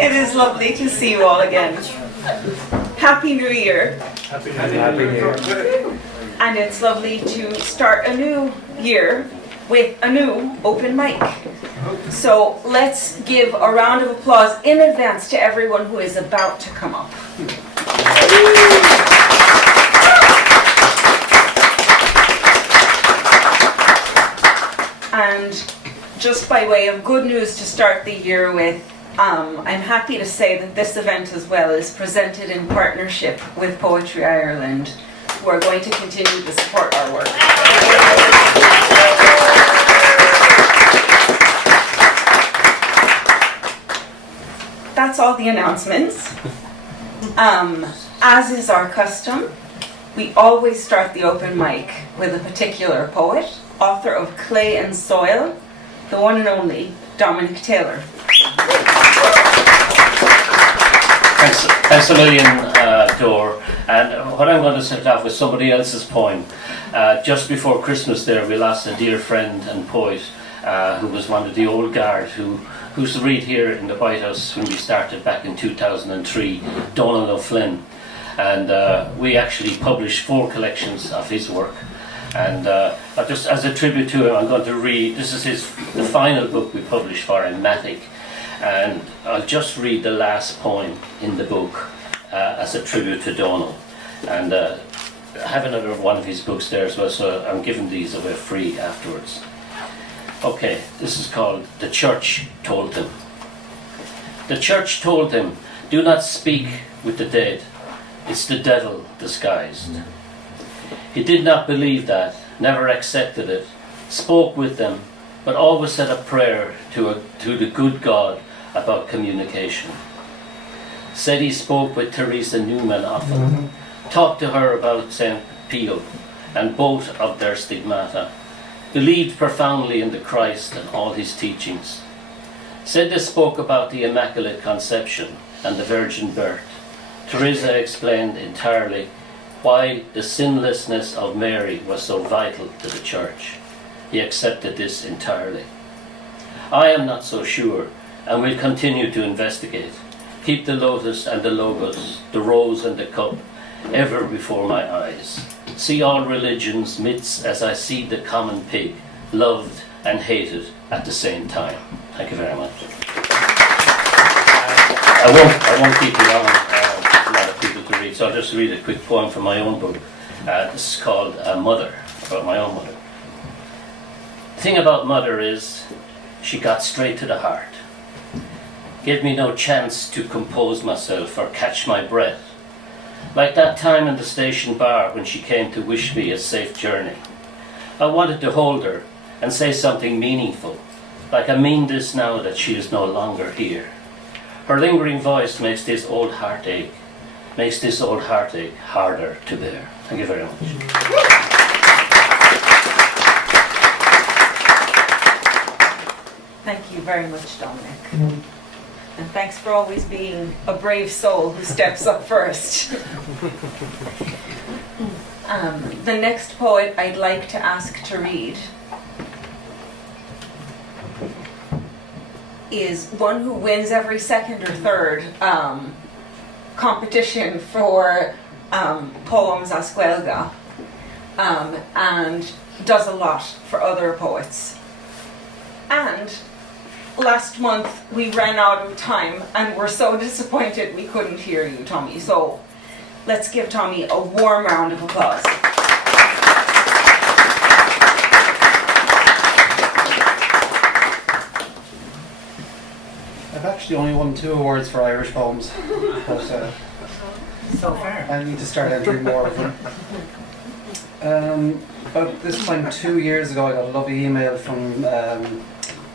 It is lovely to see you all again. Happy New Year. Happy New Year. And it's lovely to start a new year with a new open mic. So let's give a round of applause in advance to everyone who is about to come up. And just by way of good news to start the year with, I'm happy to say that this event as well is presented in partnership with Poetry Ireland, who are going to continue to support our work. That's all the announcements. As is our custom, we always start the open mic with a particular poet, author of Clay and Soil, the one and only Dominic Taylor. Thanks a million, Dor. And what I'm going to set off with somebody else's poem. Just before Christmas there, we lost a dear friend and poet who was one of the old guard who used to read here in the White House when we started back in 2003, Donald O'Flynn. And we actually published 4 collections of his work. And just as a tribute to him, I'm going to read, this is the final book we published for him, Matic. And I'll just read the last poem in the book as a tribute to Donald. And I have another one of his books there as well, so I'm giving these away free afterwards. Okay, this is called The Church Told Him. The church told him, do not speak with the dead. It's the devil disguised. He did not believe that, never accepted it, spoke with them, but always said a prayer to the good God about communication. Said he spoke with Teresa Newman often, talked to her about St. Pio and both of their stigmata, believed profoundly in the Christ and all his teachings. Said they spoke about the Immaculate Conception and the Virgin Birth. Teresa explained entirely why the sinlessness of Mary was so vital to the Church. He accepted this entirely. I am not so sure, and will continue to investigate. Keep the lotus and the logos, the rose and the cup, ever before my eyes. See all religions, myths, as I see the common pig, loved and hated at the same time. Thank you very much. I won't keep you long. A lot of people to read, so I'll just read a quick poem from my own book. This is called Mother, about my own mother. The thing about Mother is, she got straight to the heart. Gave me no chance to compose myself or catch my breath. Like that time in the station bar when she came to wish me a safe journey. I wanted to hold her and say something meaningful, like I mean this now that she is no longer here. Her lingering voice makes this old heartache harder to bear. Thank you very much. Thank you very much, Dominic. And thanks for always being a brave soul who steps up first. The next poet I'd like to ask to read is one who wins every second or third competition for poems as Gaeilge, and does a lot for other poets. And last month we ran out of time and were so disappointed we couldn't hear you, Tommy. So let's give Tommy a warm round of applause. I've actually only won 2 awards for Irish poems, but So far. I need to start entering more of them. About this time 2 years ago, I got a lovely email from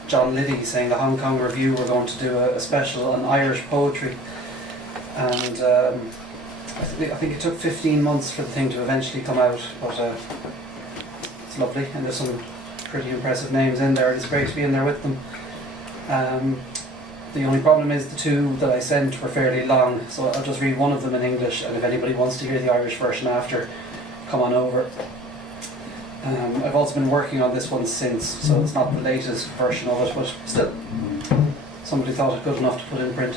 John Liddy saying the Hong Kong Review were going to do a special on Irish poetry, and I think it took 15 months for the thing to eventually come out, but it's lovely, and there's some pretty impressive names in there. It's great to be in there with them. The only problem is the 2 that I sent were fairly long, so I'll just read one of them in English, and if anybody wants to hear the Irish version after, come on over. I've also been working on this one since, so it's not the latest version of it, but still, somebody thought it good enough to put in print.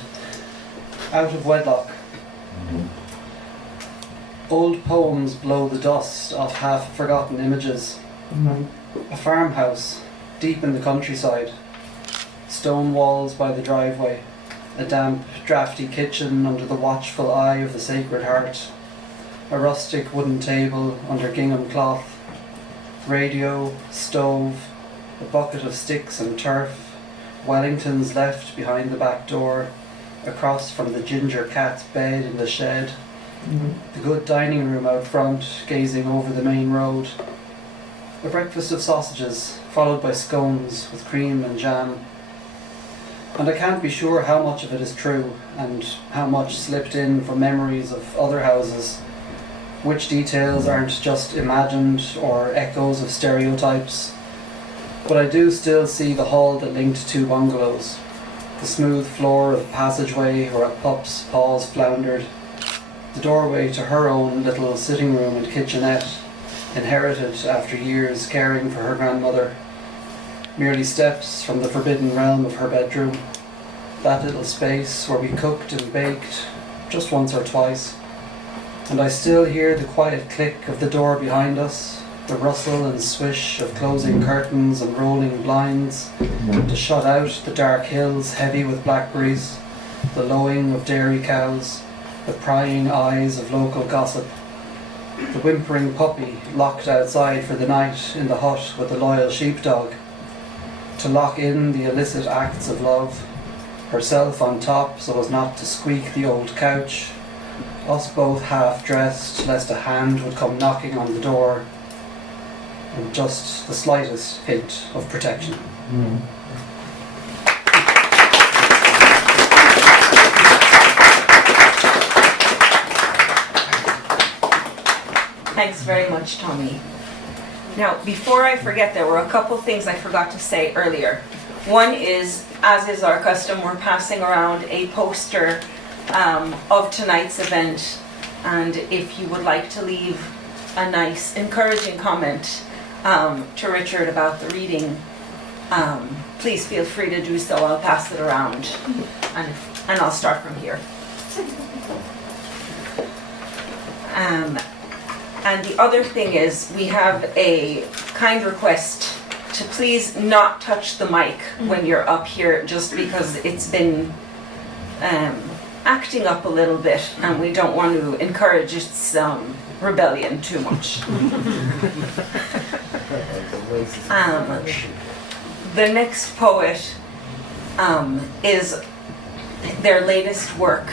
Out of wedlock. Old poems blow the dust off half-forgotten images. A farmhouse, deep in the countryside. Stone walls by the driveway. A damp, drafty kitchen under the watchful eye of the Sacred Heart. A rustic wooden table under gingham cloth. Radio, stove, a bucket of sticks and turf. Wellingtons left behind the back door. Across from the ginger cat's bed in the shed. The good dining room out front, gazing over the main road. A breakfast of sausages, followed by scones with cream and jam. And I can't be sure how much of it is true, and how much slipped in from memories of other houses. Which details aren't just imagined or echoes of stereotypes. But I do still see the hall that linked two bungalows. The smooth floor of the passageway where a pup's paws floundered. The doorway to her own little sitting room and kitchenette, inherited after years caring for her grandmother. Merely steps from the forbidden realm of her bedroom. That little space where we cooked and baked just once or twice. And I still hear the quiet click of the door behind us, the rustle and swish of closing curtains and rolling blinds, to shut out the dark hills heavy with blackberries, the lowing of dairy cows, the prying eyes of local gossip, the whimpering puppy locked outside for the night in the hut with the loyal sheepdog, to lock in the illicit acts of love, herself on top so as not to squeak the old couch, us both half-dressed lest a hand would come knocking on the door, and just the slightest hint of protection. Thanks very much, Tommy. Now, before I forget, there were a couple things I forgot to say earlier. One is, as is our custom, we're passing around a poster of tonight's event, and if you would like to leave a nice, encouraging comment to Richard about the reading, please feel free to do so. I'll pass it around, and I'll start from here. And the other thing is, we have a kind request to please not touch the mic when you're up here, just because it's been acting up a little bit, and we don't want to encourage its rebellion too much. The next poet is their latest work.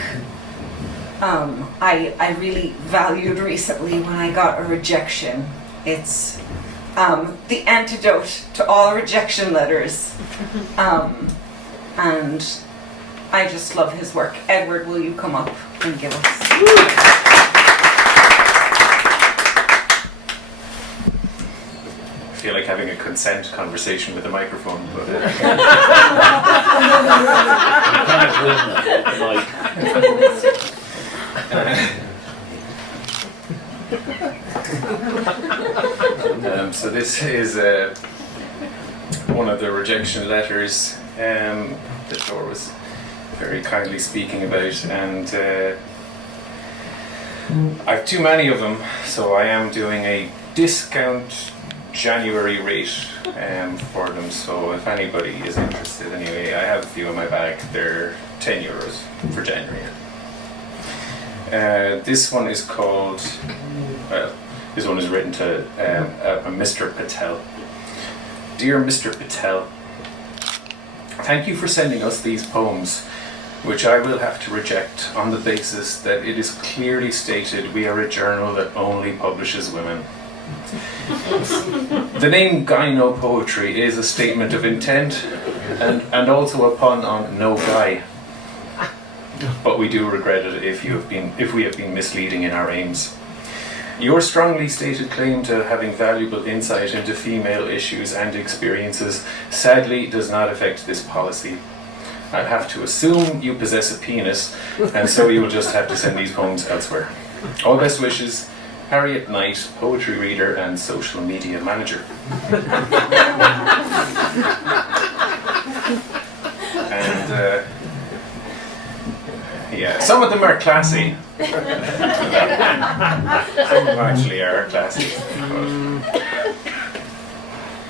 I really valued recently when I got a rejection. It's the antidote to all rejection letters. And I just love his work. Edward, will you come up and give us? I feel like having a consent conversation with a microphone, but so this is one of the rejection letters that Dor was very kindly speaking about, and I have too many of them, so I am doing a discount January rate for them, so if anybody is interested anyway, I have a few in my bag. They're €10 for January. This one is called, this one is written to a Mr. Patel. Dear Mr. Patel, thank you for sending us these poems, which I will have to reject on the basis that it is clearly stated we are a journal that only publishes women. The name Gyno Poetry is a statement of intent and also a pun on no guy. But we do regret it if we have been misleading in our aims. Your strongly stated claim to having valuable insight into female issues and experiences sadly does not affect this policy. I'd have to assume you possess a penis, and so you will just have to send these poems elsewhere. All best wishes, Harriet Knight, poetry reader and social media manager. And Yeah, some of them are classy. Some of them actually are classy.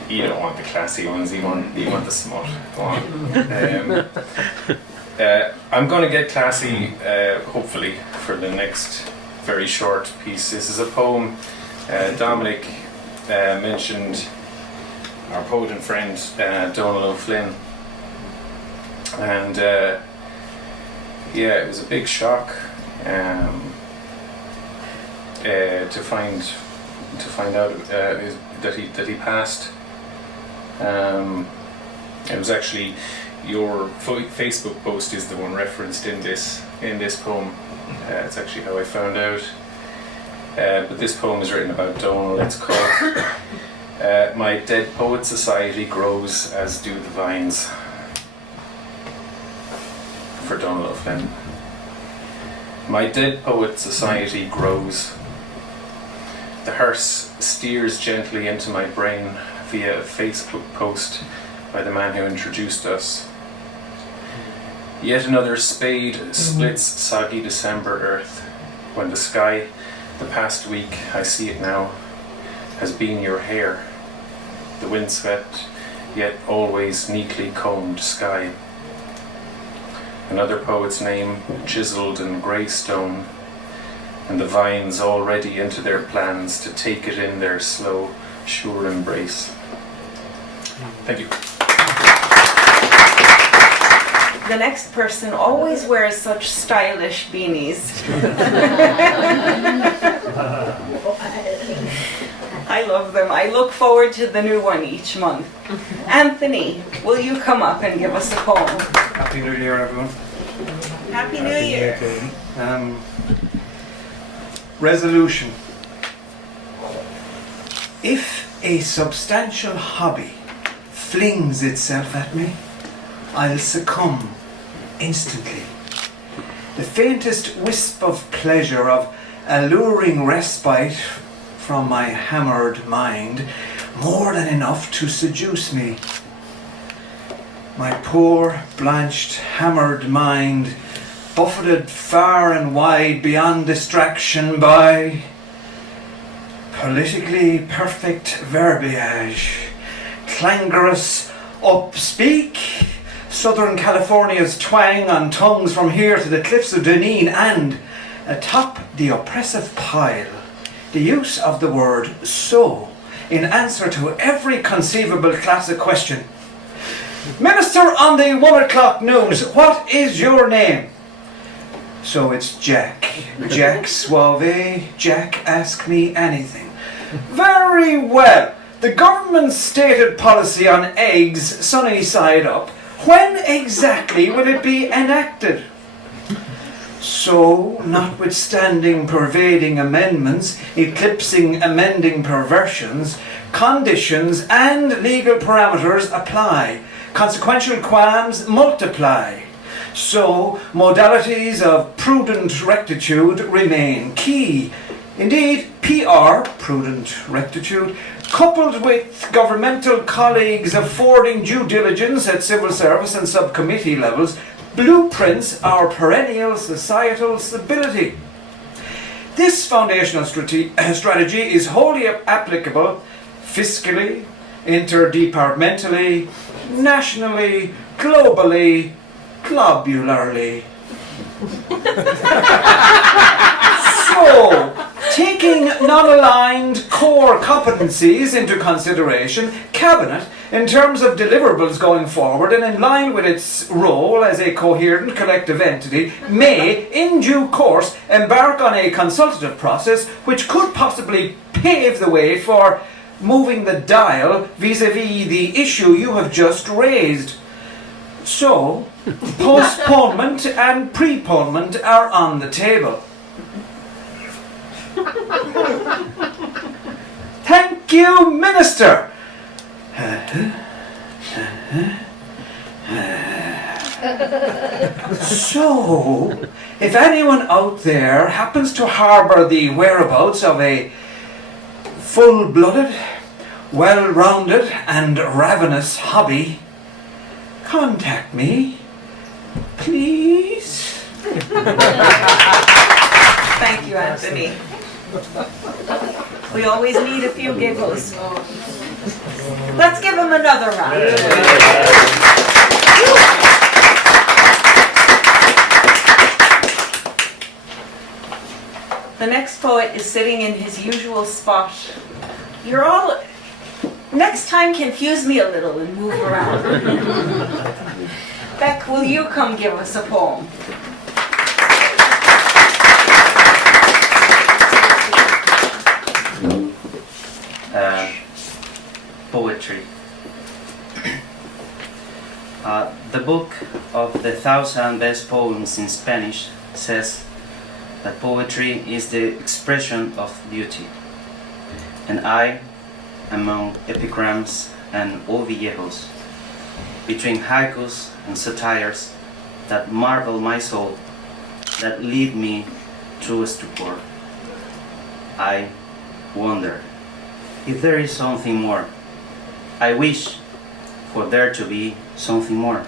But you don't want the classy ones, you want the smut. Go on. I'm going to get classy, hopefully, for the next very short piece. This is a poem. Dominic mentioned our poet and friend Donal O'Flynn, and yeah, it was a big shock to find out that he passed. It was actually your Facebook post is the one referenced in this poem. It's actually how I found out. But this poem is written about Donal. It's called "My Dead Poet Society Grows as Do the Vines." For Donal O'Flynn. My dead poet society grows. The hearse steers gently into my brain via a Facebook post by the man who introduced us. Yet another spade splits soggy December earth, when the sky, the past week, I see it now, has been your hair, the windswept, yet always neatly combed sky. Another poet's name chiseled in grey stone, and the vines already into their plans to take it in their slow, sure embrace. Thank you. The next person always wears such stylish beanies. I love them. I look forward to the new one each month. Anthony, will you come up and give us a poem? Happy New Year, everyone. Happy New Year. Resolution. If a substantial hobby flings itself at me, I'll succumb instantly. The faintest wisp of pleasure, of alluring respite from my hammered mind, more than enough to seduce me. My poor, blanched, hammered mind, buffeted far and wide beyond distraction by politically perfect verbiage, clangorous upspeak, Southern California's twang on tongues from here to the cliffs of Deneen, and atop the oppressive pile, the use of the word so in answer to every conceivable classic question. Minister on the 1 o'clock news, what is your name? So it's Jack. Jack Suave, Jack ask me anything. Very well. The government's stated policy on eggs sunny side up, when exactly will it be enacted? So, notwithstanding pervading amendments, eclipsing amending perversions, conditions and legal parameters apply. Consequential qualms multiply. So, modalities of prudent rectitude remain key. Indeed, PR, prudent rectitude, coupled with governmental colleagues affording due diligence at civil service and subcommittee levels, blueprints our perennial societal stability. This foundational strategy is wholly applicable fiscally, interdepartmentally, nationally, globally, globularly. So, taking non-aligned core competencies into consideration, Cabinet, in terms of deliverables going forward and in line with its role as a coherent collective entity, may, in due course, embark on a consultative process which could possibly pave the way for moving the dial vis-à-vis the issue you have just raised. So, postponement and preponement are on the table. Thank you, Minister. So, if anyone out there happens to harbour the whereabouts of a full-blooded, well-rounded and ravenous hobby, contact me, please. Thank you, Anthony. We always need a few giggles. Let's give him another round. The next poet is sitting in his usual spot. You're all, next time confuse me a little and move around. Beck, will you come give us a poem? Poetry. The book of the 1,000 best poems in Spanish says that poetry is the expression of beauty. And I, among epigrams and old viejos, between haikus and satires that marvel my soul, that lead me through stupor, I wonder if there is something more. I wish for there to be something more,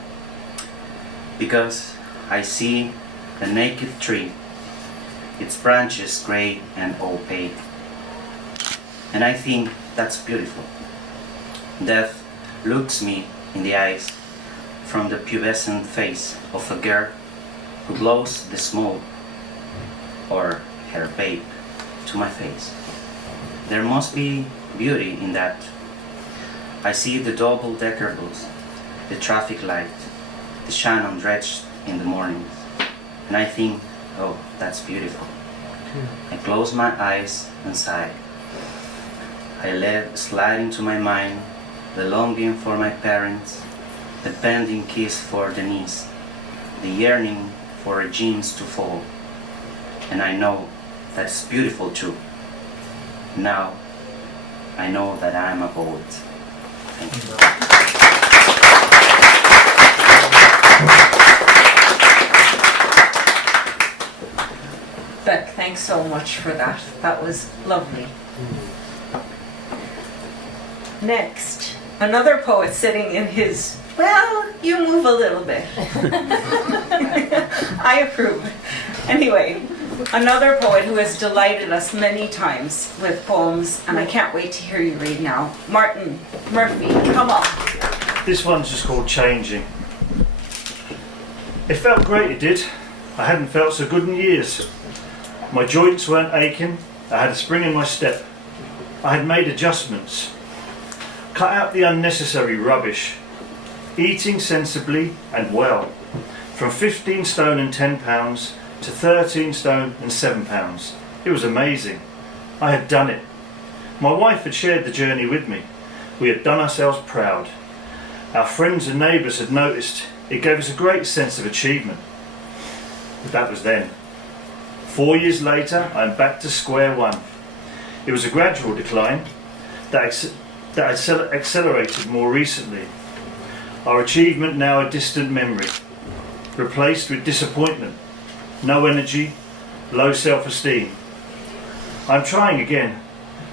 because I see the naked tree, its branches gray and opaque, and I think that's beautiful. Death looks me in the eyes from the pubescent face of a girl who blows the smoke, or her babe, to my face. There must be beauty in that. I see the double-decker bus, the traffic light, the Shannon dredged in the mornings, and I think, oh, that's beautiful. I close my eyes and sigh. I let slide into my mind the longing for my parents, the bending kiss for the knees, the yearning for our jeans to fall, and I know that's beautiful too. Now, I know that I'm a poet. Thank you. Beck, thanks so much for that. That was lovely. Next, another poet sitting in his, well, you move a little bit. I approve. Anyway, another poet who has delighted us many times with poems, and I can't wait to hear you read now. Martin Murphy, come on. This one's just called Changing. It felt great, it did. I hadn't felt so good in years. My joints weren't aching, I had a spring in my step. I had made adjustments. Cut out the unnecessary rubbish. Eating sensibly and well. From 15 stone and 10 pounds to 13 stone and 7 pounds. It was amazing. I had done it. My wife had shared the journey with me. We had done ourselves proud. Our friends and neighbours had noticed. It gave us a great sense of achievement. But that was then. 4 years later, I'm back to square one. It was a gradual decline that accelerated more recently. Our achievement now a distant memory, replaced with disappointment, no energy, low self-esteem. I'm trying again,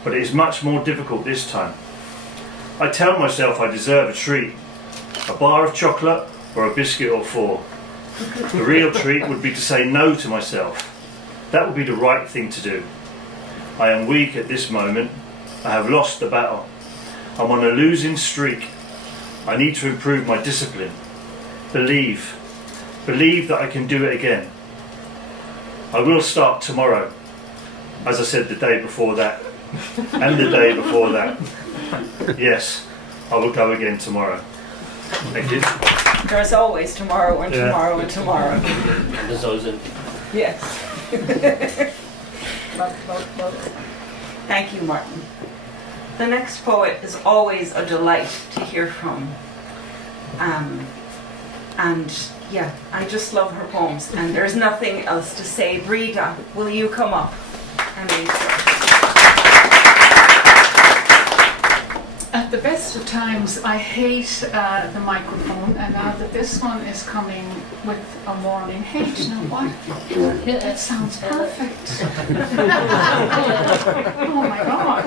but it is much more difficult this time. I tell myself I deserve a treat, a bar of chocolate or a biscuit or four. The real treat would be to say no to myself. That would be the right thing to do. I am weak at this moment. I have lost the battle. I'm on a losing streak. I need to improve my discipline. Believe that I can do it again. I will start tomorrow, as I said the day before that, and the day before that. Yes, I will go again tomorrow. Thank you. There's always tomorrow and tomorrow and tomorrow. And there's always a Yes. Thank you, Martin. The next poet is always a delight to hear from. And yeah, I just love her poems, and there's nothing else to say. Breda, will you come up and read? the best of times, I hate the microphone, and now that this one is coming with a warning, hey, do you know what? It sounds perfect. Oh my God.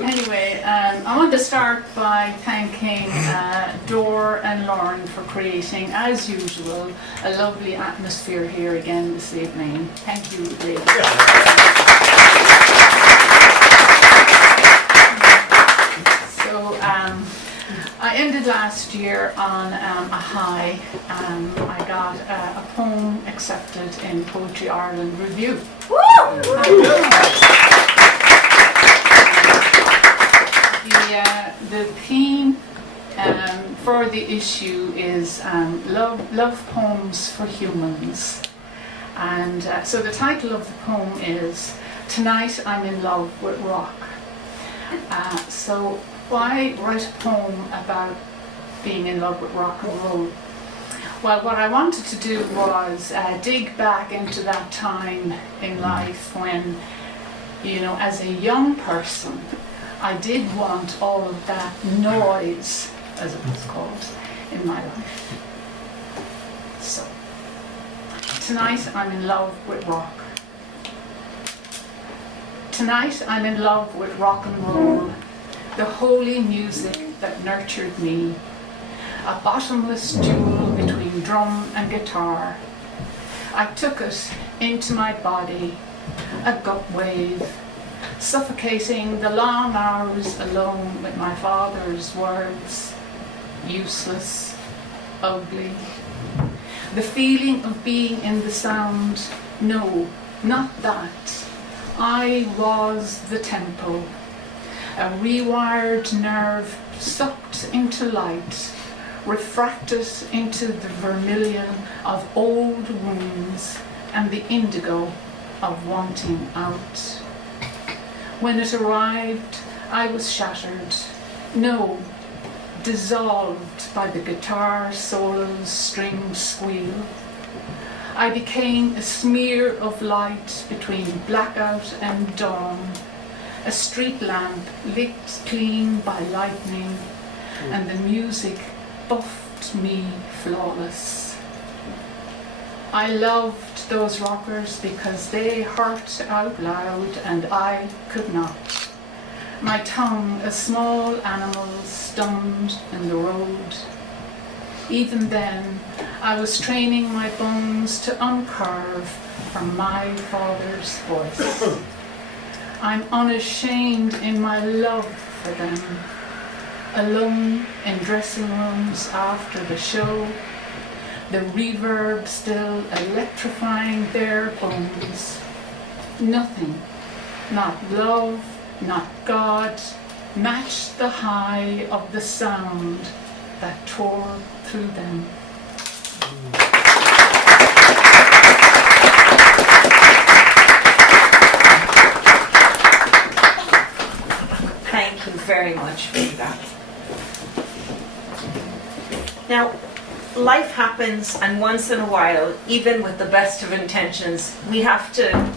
Anyway, I want to start by thanking Dor and Lauren for creating, as usual, a lovely atmosphere here again this evening. Thank you, ladies. So I ended last year on a high. I got a poem accepted in Poetry Ireland Review. The theme for the issue is love poems for humans. And so the title of the poem is Tonight I'm in Love with Rock. So why write a poem about being in love with rock and roll? Well, what I wanted to do was dig back into that time in life when, you know, as a young person, I did want all of that noise, as it was called, in my life. So, tonight I'm in love with rock. Tonight I'm in love with rock and roll, the holy music that nurtured me, a bottomless duel between drum and guitar. I took it into my body, a gut wave, suffocating the long hours alone with my father's words, useless, ugly. The feeling of being in the sound, no, not that. I was the tempo, a rewired nerve sucked into light, refracted into the vermilion of old wounds and the indigo of wanting out. When it arrived, I was shattered, no, dissolved by the guitar solo's string squeal. I became a smear of light between blackout and dawn, a street lamp lit clean by lightning, and the music buffed me flawless. I loved those rockers because they hurt out loud and I could not. My tongue, a small animal stunned in the road. Even then, I was training my bones to uncurve from my father's voice. I'm unashamed in my love for them. Alone in dressing rooms after the show, the reverb still electrifying their bones. Nothing, not love, not God, matched the high of the sound that tore through them. Thank you very much for that. Now, life happens, and once in a while, even with the best of intentions, we have to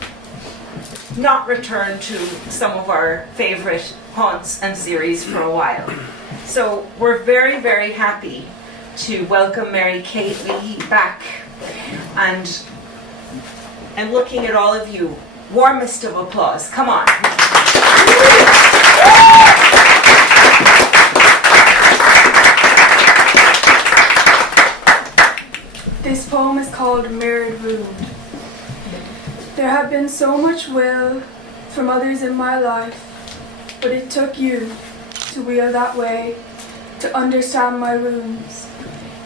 not return to some of our favourite haunts and series for a while. So we're very, very happy to welcome Mary Kate Lee back, and I'm looking at all of you. Warmest of applause. Come on. This poem is called Mirrored Wound. There have been so much will from others in my life, but it took you to wheel that way, to understand my wounds.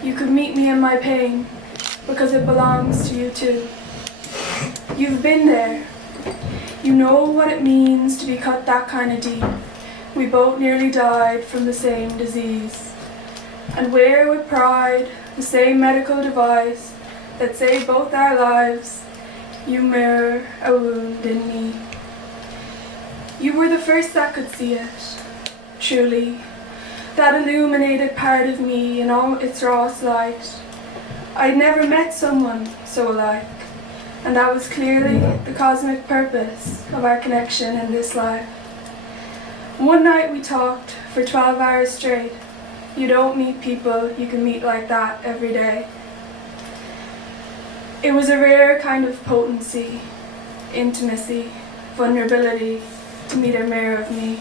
You could meet me in my pain, because it belongs to you too. You've been there. You know what it means to be cut that kind of deep. We both nearly died from the same disease, and wear with pride the same medical device that saved both our lives. You mirror a wound in me. You were the first that could see it, truly, that illuminated part of me in all its rawest light. I'd never met someone so alike, and that was clearly the cosmic purpose of our connection in this life. One night we talked for 12 hours straight. You don't meet people you can meet like that every day. It was a rare kind of potency, intimacy, vulnerability to meet a mirror of me,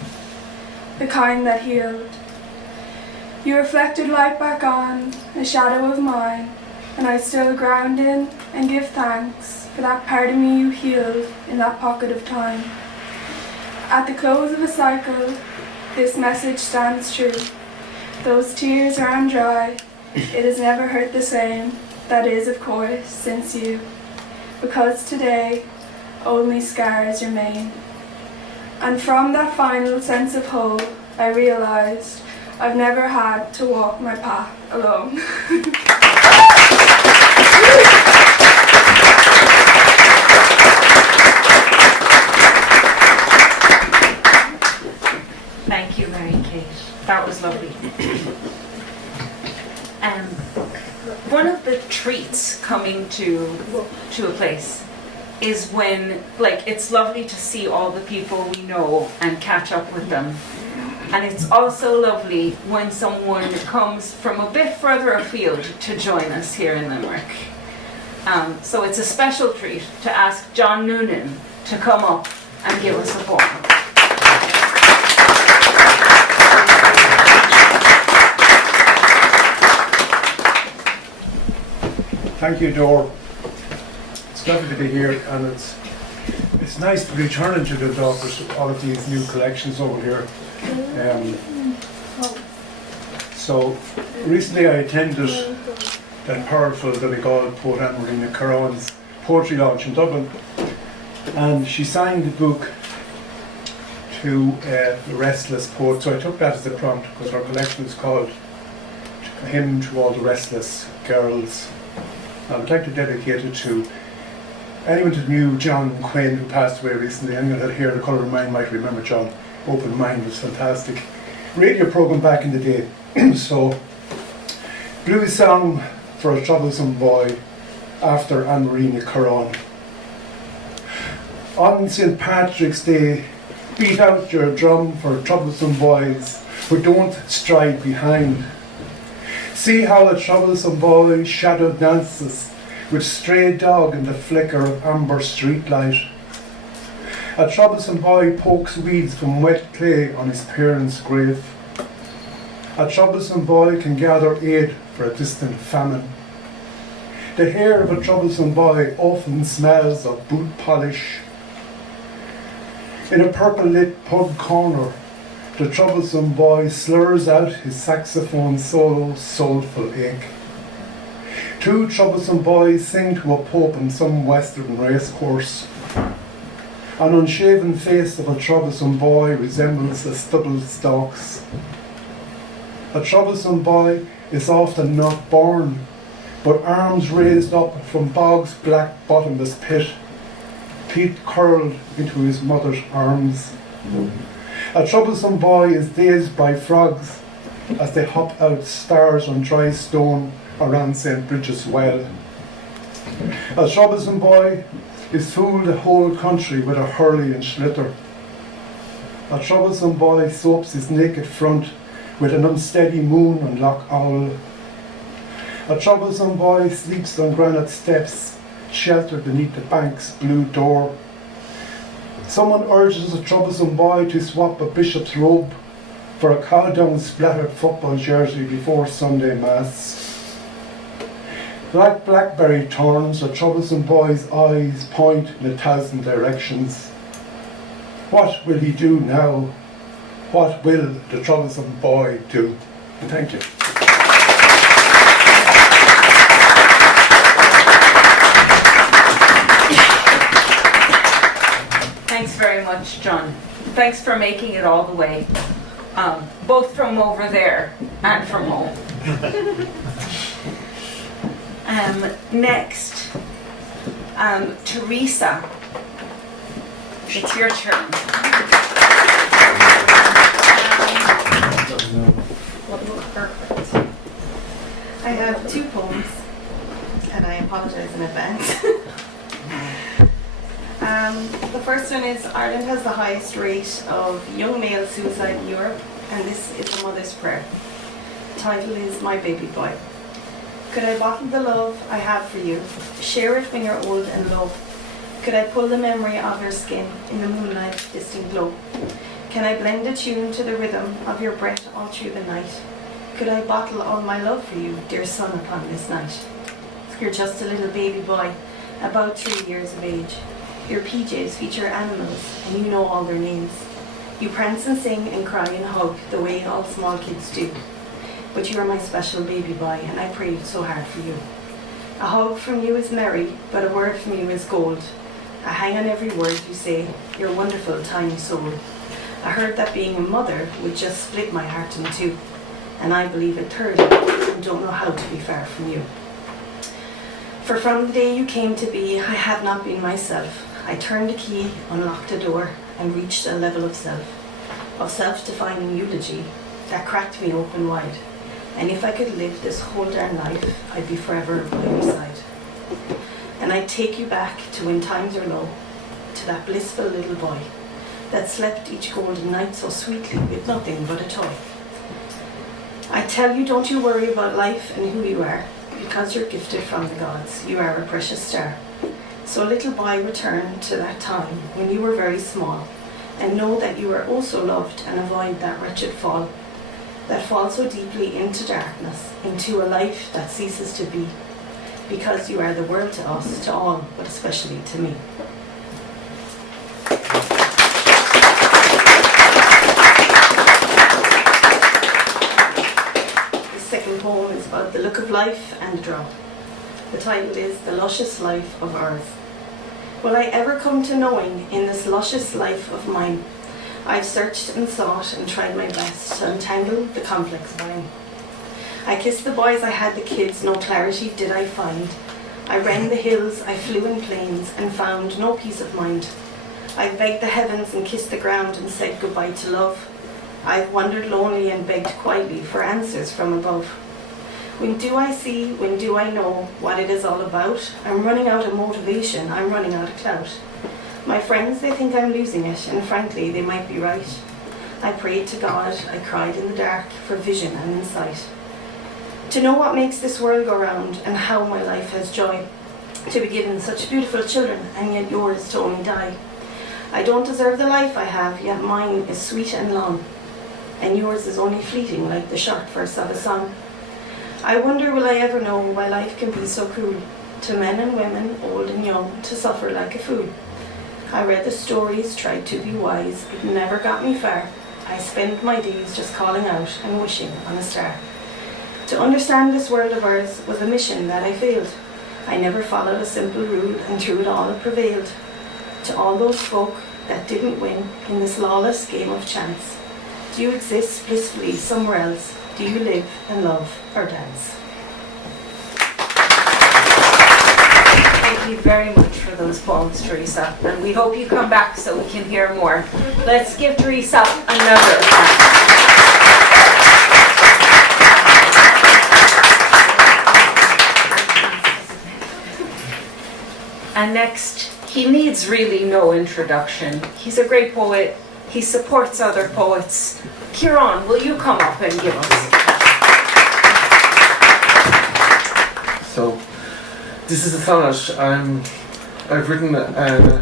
the kind that healed. You reflected light back on a shadow of mine, and I still ground in and give thanks for that part of me you healed in that pocket of time. At the close of a cycle, this message stands true. Those tears ran dry, it has never hurt the same, that is of course since you. Because today, only scars remain. And from that final sense of hope, I realised I've never had to walk my path alone. Thank you, Mary Kate. That was lovely. One of the treats coming to a place is when, like, it's lovely to see all the people we know and catch up with them. And it's also lovely when someone comes from a bit further afield to join us here in Limerick. So it's a special treat to ask John Noonan to come up and give us a poem. Thank you, Dor. It's lovely to be here, and it's nice to be returning to the Dor for all of these new collections over here. So recently I attended that powerful demigod poet Anne-Marie Curran's poetry launch in Dublin, and she signed the book to the Restless Poet. So I took that as the prompt, because our collection is called A Hymn to All the Restless Girls. I would like to dedicate it to anyone who knew John Quinn, who passed away recently. Anyone who had heard The Colour of Mind might remember John. Open Mind was fantastic radio program back in the day. So, blues song for a troublesome boy after Anne-Marie Curran. On St. Patrick's Day, beat out your drum for troublesome boys who don't stride behind. See how a troublesome boy shadow dances with stray dog in the flicker of amber streetlight. A troublesome boy pokes weeds from wet clay on his parents' grave. A troublesome boy can gather aid for a distant famine. The hair of a troublesome boy often smells of boot polish. In a purple-lit pub corner, the troublesome boy slurs out his saxophone solo, soulful ache. Two troublesome boys sing to a pope in some western racecourse. An unshaven face of a troublesome boy resembles a stubble stalks. A troublesome boy is often not born, but arms raised up from bog's black bottomless pit, feet curled into his mother's arms. A troublesome boy is dazed by frogs as they hop out stars on dry stone around St. Bridget's Well. A troublesome boy is fooled the whole country with a hurley and schlitter. A troublesome boy soaps his naked front with an unsteady moon on Loch Owl. A troublesome boy sleeps on granite steps, sheltered beneath the bank's blue door. Someone urges a troublesome boy to swap a bishop's robe for a cow-dung splattered football jersey before Sunday Mass. Like blackberry thorns, a troublesome boy's eyes point in 1,000 directions. What will he do now? What will the troublesome boy do? Thank you. Thanks very much, John. Thanks for making it all the way, both from over there and from home. Next, Teresa, it's your turn. Perfect. I have two poems, and I apologize in advance. The first one is Ireland has the highest rate of young male suicide in Europe, and this is the mother's prayer. The title is My Baby Boy. Could I bottle the love I have for you, share it when you're old and low? Could I pull the memory of your skin in the moonlight's distant glow? Can I blend a tune to the rhythm of your breath all through the night? Could I bottle all my love for you, dear son, upon this night? You're just a little baby boy, about 3 years of age. Your PJs feature animals, and you know all their names. You prance and sing and cry and hug the way all small kids do. But you are my special baby boy, and I prayed so hard for you. A hug from you is merry, but a word from you is gold. I hang on every word you say, your wonderful tiny soul. I heard that being a mother would just split my heart in two, and I believe it thoroughly and don't know how to be far from you. For from the day you came to be, I have not been myself. I turned a key, unlocked a door, and reached a level of self-defining eulogy that cracked me open wide. And if I could live this whole darn life, I'd be forever by your side. And I'd take you back to when times are low, to that blissful little boy that slept each golden night so sweetly with nothing but a toy. I tell you, don't you worry about life and who you are, because you're gifted from the gods. You are a precious star. So little boy, return to that time when you were very small, and know that you are also loved, and avoid that wretched fall, that fall so deeply into darkness, into a life that ceases to be, because you are the world to us, to all, but especially to me. The second poem is about the look of life and the draw. The title is The Luscious Life of Ours. Will I ever come to knowing in this luscious life of mine? I've searched and sought and tried my best to untangle the complex vine. I kissed the boys, I had the kids, no clarity did I find. I ran the hills, I flew in plains, and found no peace of mind. I begged the heavens and kissed the ground and said goodbye to love. I've wandered lonely and begged quietly for answers from above. When do I see, when do I know what it is all about? I'm running out of motivation, I'm running out of clout. My friends, they think I'm losing it, and frankly, they might be right. I prayed to God, I cried in the dark for vision and insight. To know what makes this world go round, and how my life has joy. To be given such beautiful children, and yet yours to only die. I don't deserve the life I have, yet mine is sweet and long. And yours is only fleeting like the short verse of a song. I wonder will I ever know why life can be so cruel, to men and women, old and young, to suffer like a fool. I read the stories, tried to be wise, it never got me far. I spent my days just calling out and wishing on a star. To understand this world of ours was a mission that I failed. I never followed a simple rule, and through it all prevailed. To all those folk that didn't win in this lawless game of chance, do you exist blissfully somewhere else? Do you live and love or dance? Thank you very much for those poems, Teresa, and we hope you come back so we can hear more. Let's give Teresa another round. And next, he needs really no introduction. He's a great poet. He supports other poets. Kieran, will you come up and give us? So, this is a sonnet. I've written a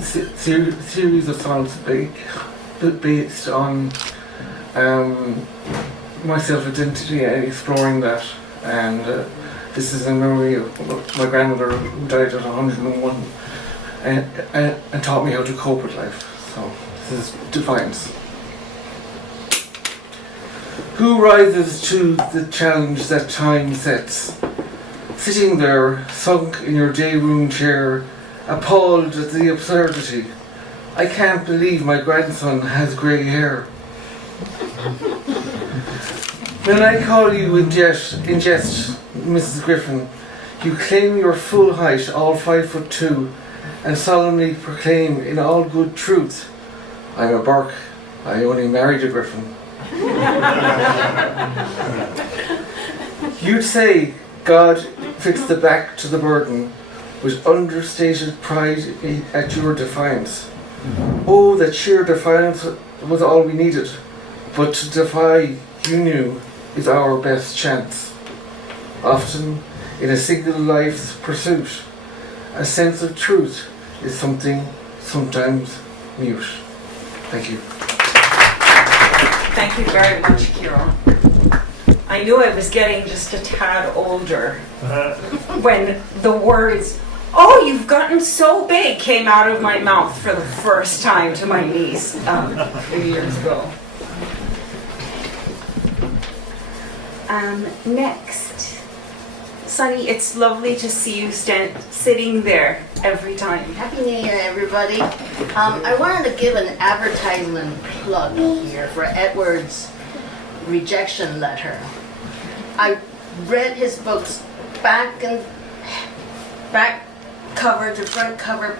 series of sonnets based on my self-identity and exploring that. And this is in memory of my grandmother who died at 101 and taught me how to cope with life. So, this is Defiance. Who rises to the challenge that time sets? Sitting there, sunk in your day room chair, appalled at the absurdity. I can't believe my grandson has grey hair. When I call you in jest, Mrs. Griffin, you claim your full height, all 5'2", and solemnly proclaim in all good truth, I'm a Burke, I only married a Griffin. You'd say God fixed the back to the burden, with understated pride at your defiance. Oh, that sheer defiance was all we needed, but to defy, you knew, is our best chance. Often, in a single life's pursuit, a sense of truth is something sometimes mute. Thank you. Thank you very much, Kieran. I knew I was getting just a tad older when the words, "Oh, you've gotten so big," came out of my mouth for the first time to my niece a few years ago. Next, Sunny, it's lovely to see you sitting there every time. Happy New Year, everybody. I wanted to give an advertisement plug here for Edward's rejection letter. I read his books back cover to front cover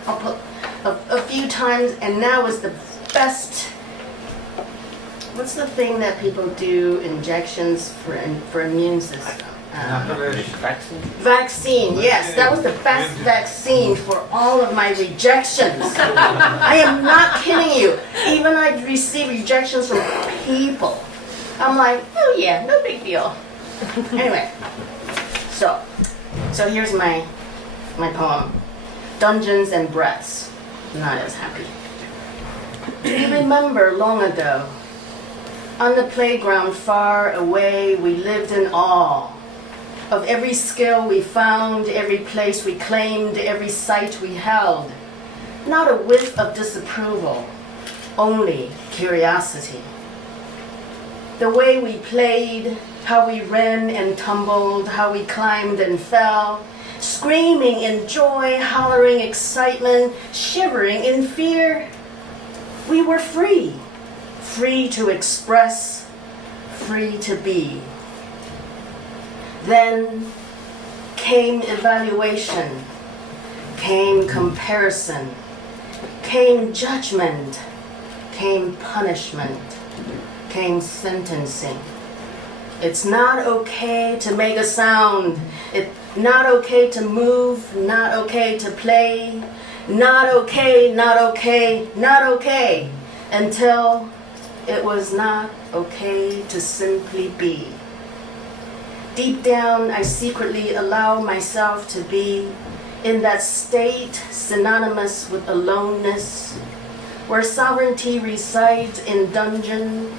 a few times, and now is the best. What's the thing that people do, injections for immune system? Vaccine, yes, that was the best vaccine for all of my rejections. I am not kidding you. Even I receive rejections from people. I'm like, oh yeah, no big deal. Anyway, so here's my poem, Dungeons and Breaths. Not as happy. Do you remember long ago, on the playground far away, we lived in awe of every skill we found, every place we claimed, every sight we held. Not a whiff of disapproval, only curiosity. The way we played, how we ran and tumbled, how we climbed and fell, screaming in joy, hollering excitement, shivering in fear. We were free, free to express, free to be. Then came evaluation, came comparison, came judgment, came punishment, came sentencing. It's not okay to make a sound. It's not okay to move, not okay to play, not okay, not okay, not okay, until it was not okay to simply be. Deep down, I secretly allow myself to be in that state synonymous with aloneness, where sovereignty resides in dungeon,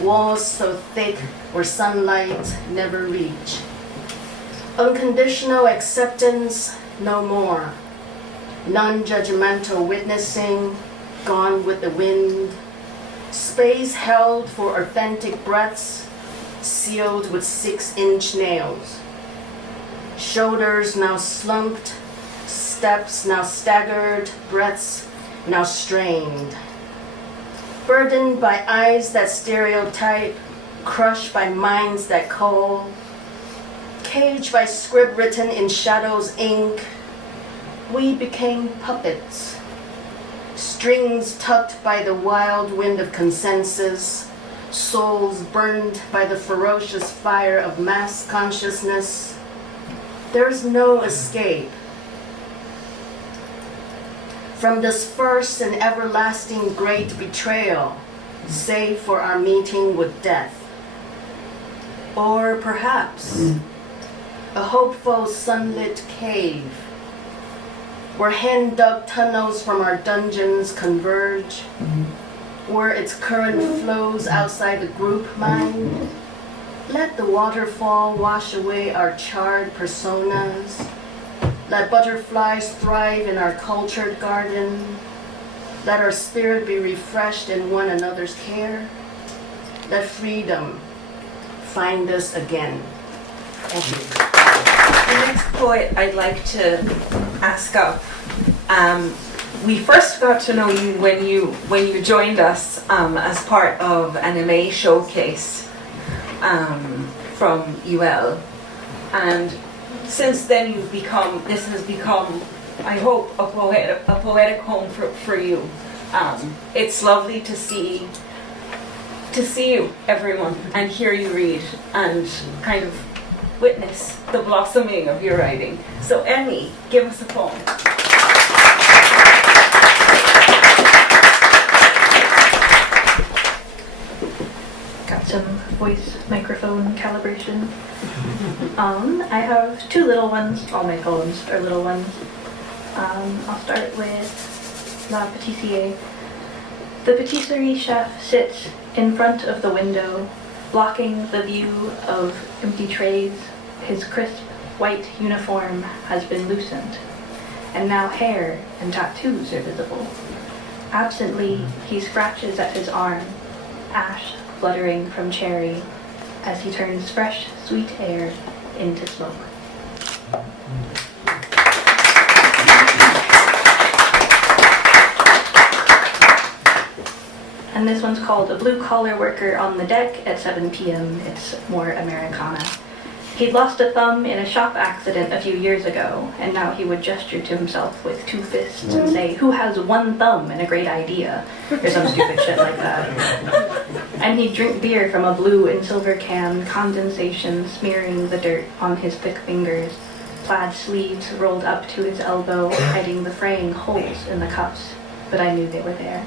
walls so thick where sunlight never reach. Unconditional acceptance, no more. Non-judgmental witnessing, gone with the wind. Space held for authentic breaths, sealed with 6-inch nails. Shoulders now slumped, steps now staggered, breaths now strained. Burdened by eyes that stereotype, crushed by minds that call, caged by script written in shadow's ink, we became puppets. Strings tucked by the wild wind of consensus, souls burned by the ferocious fire of mass consciousness. There's no escape from this first and everlasting great betrayal, save for our meeting with death. Or perhaps a hopeful sunlit cave where hand-dug tunnels from our dungeons converge, where its current flows outside the group mind. Let the waterfall wash away our charred personas. Let butterflies thrive in our cultured garden. Let our spirit be refreshed in one another's care. Let freedom find us again. Thank you. The next poet I'd like to ask up. We first got to know you when you joined us as part of an MA showcase from UL, and since then this has become, I hope, a poetic home for you. It's lovely to see you, everyone, and hear you read, and kind of witness the blossoming of your writing. So Emmy, give us a poem. Got some voice microphone calibration. I have two little ones. All my poems are little ones. I'll start with La Pâtissier. The patisserie chef sits in front of the window, blocking the view of empty trays. His crisp white uniform has been loosened, and now hair and tattoos are visible. Absently, he scratches at his arm, ash fluttering from cherry, as he turns fresh, sweet air into smoke. And this one's called A Blue-Collar Worker on the Deck at 7 p.m. It's more Americana. He'd lost a thumb in a shop accident a few years ago, and now he would gesture to himself with two fists and say, "Who has one thumb and a great idea?" or some stupid shit like that. And he'd drink beer from a blue and silver can, condensation smearing the dirt on his thick fingers, plaid sleeves rolled up to his elbow, hiding the fraying holes in the cuffs, but I knew they were there.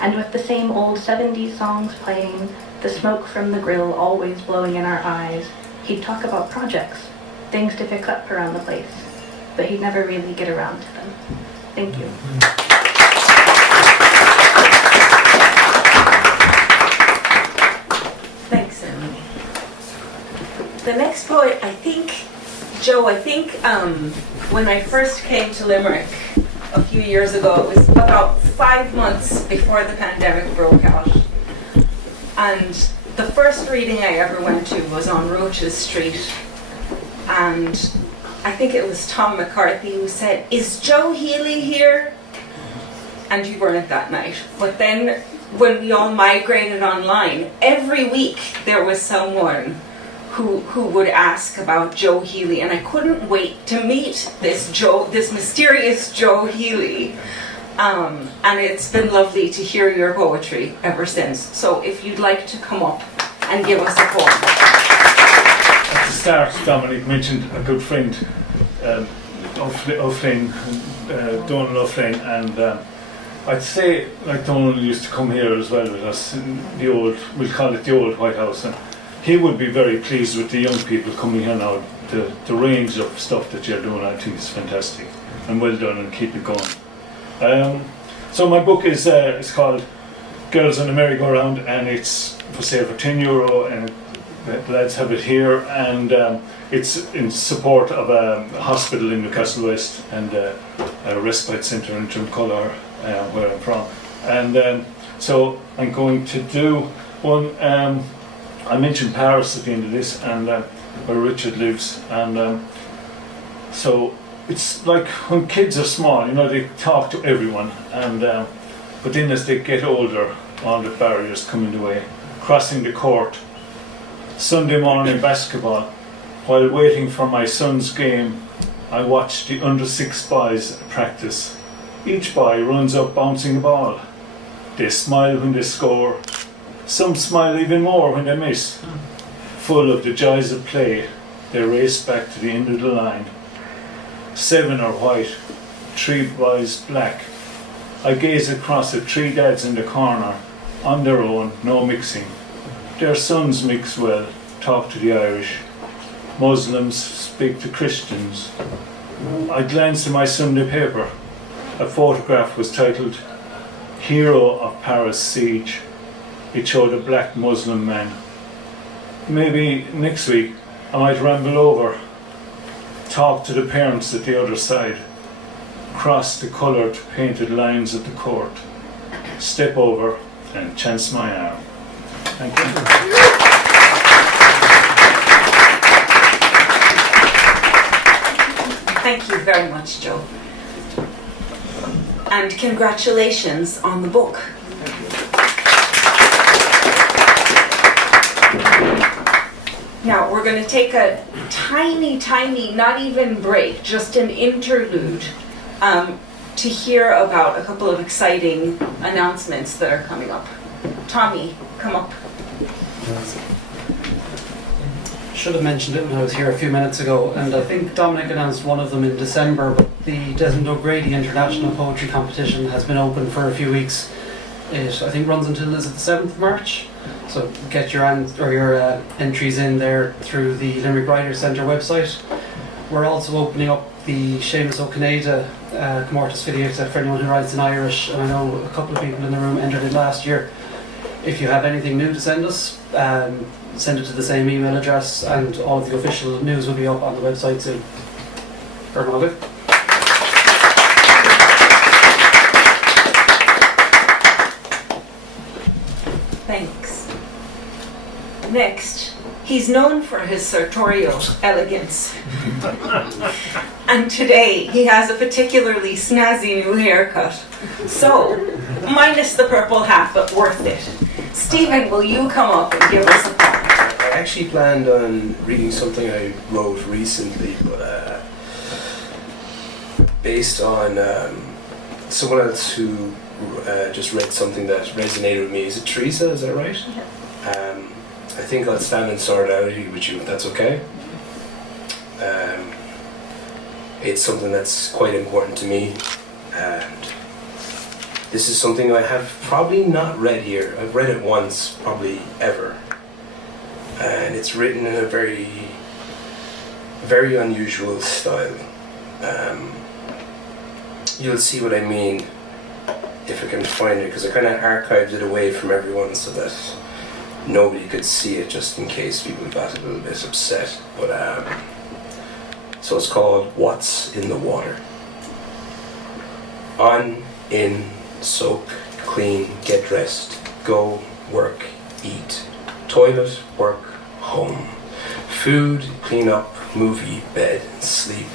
And with the same old 70s songs playing, the smoke from the grill always blowing in our eyes, he'd talk about projects, things to fix up around the place, but he'd never really get around to them. Thank you. Thanks, Emily. The next poet, Joe, when I first came to Limerick a few years ago, it was about 5 months before the pandemic broke out. And the first reading I ever went to was on Roaches Street, and I think it was Tom McCarthy who said, "Is Joe Healy here?" And you weren't that night. But then when we all migrated online, every week there was someone who would ask about Joe Healy, and I couldn't wait to meet this mysterious Joe Healy. And it's been lovely to hear your poetry ever since. So if you'd like to come up and give us a poem. At the start, Dominic mentioned a good friend, O'Flynn, Donald O'Flynn, and I'd say like Donald used to come here as well with us in the old, we'll call it the old White House, and he would be very pleased with the young people coming here now. The range of stuff that you're doing, I think is fantastic, and well done, and keep it going. So my book is it's called Girls on the Merry-Go-Round, and it's for sale for €10, and the lads have it here, and it's in support of a hospital in Newcastle West and a respite centre in Drumcollar, where I'm from. And so I'm going to do one. I mentioned Paris at the end of this, and where Richard lives, and so it's like when kids are small, they talk to everyone, and but then as they get older, all the barriers come in the way. Crossing the court, Sunday morning basketball, while waiting for my son's game, I watch the under-6 boys practice. Each boy runs up bouncing a ball. They smile when they score. Some smile even more when they miss. Full of the joys of play, they race back to the end of the line. 7 are white, 3 boys black. I gaze across at 3 dads in the corner, on their own, no mixing. Their sons mix well, talk to the Irish. Muslims speak to Christians. I glanced at my Sunday paper. A photograph was titled "Hero of Paris Siege." It showed a black Muslim man. Maybe next week I might ramble over, talk to the parents at the other side, cross the coloured painted lines of the court, step over and chance my arm. Thank you. Thank you very much, Joe. And congratulations on the book. Now we're going to take a tiny, not even break, just an interlude, to hear about a couple of exciting announcements that are coming up. Tommy, come up. should have mentioned it when I was here a few minutes ago, and I think Dominic announced one of them in December, but the Desmond O'Grady International Poetry Competition has been open for a few weeks. It, I think, runs until, is it the 7th of March? So get your entries in there through the Limerick Writers Centre website. We're also opening up the Seamus O'Canada Comórtas Fideicta for anyone who writes in Irish, and I know a couple of people in the room entered it last year. If you have anything new to send us, send it to the same email address, and all of the official news will be up on the website soon. Fermoga. Thanks. Next, he's known for his sartorial elegance. And today he has a particularly snazzy new haircut. So, minus the purple hat, but worth it. Stephen, will you come up and give us a poem? I actually planned on reading something I wrote recently, but based on someone else who just read something that resonated with me. Is it Teresa? Is that right? Yeah. I think I'll stand in solidarity with you, if that's okay. It's something that's quite important to me, and this is something I have probably not read here. I've read it once, probably ever, and it's written in a very, very unusual style. You'll see what I mean if I can find it, because I kind of archived it away from everyone so that nobody could see it, just in case people got a little bit upset. But so it's called What's in the Water. On, in, soak, clean, get dressed, go, work, eat, toilet, work, home, food, clean up, movie, bed, sleep,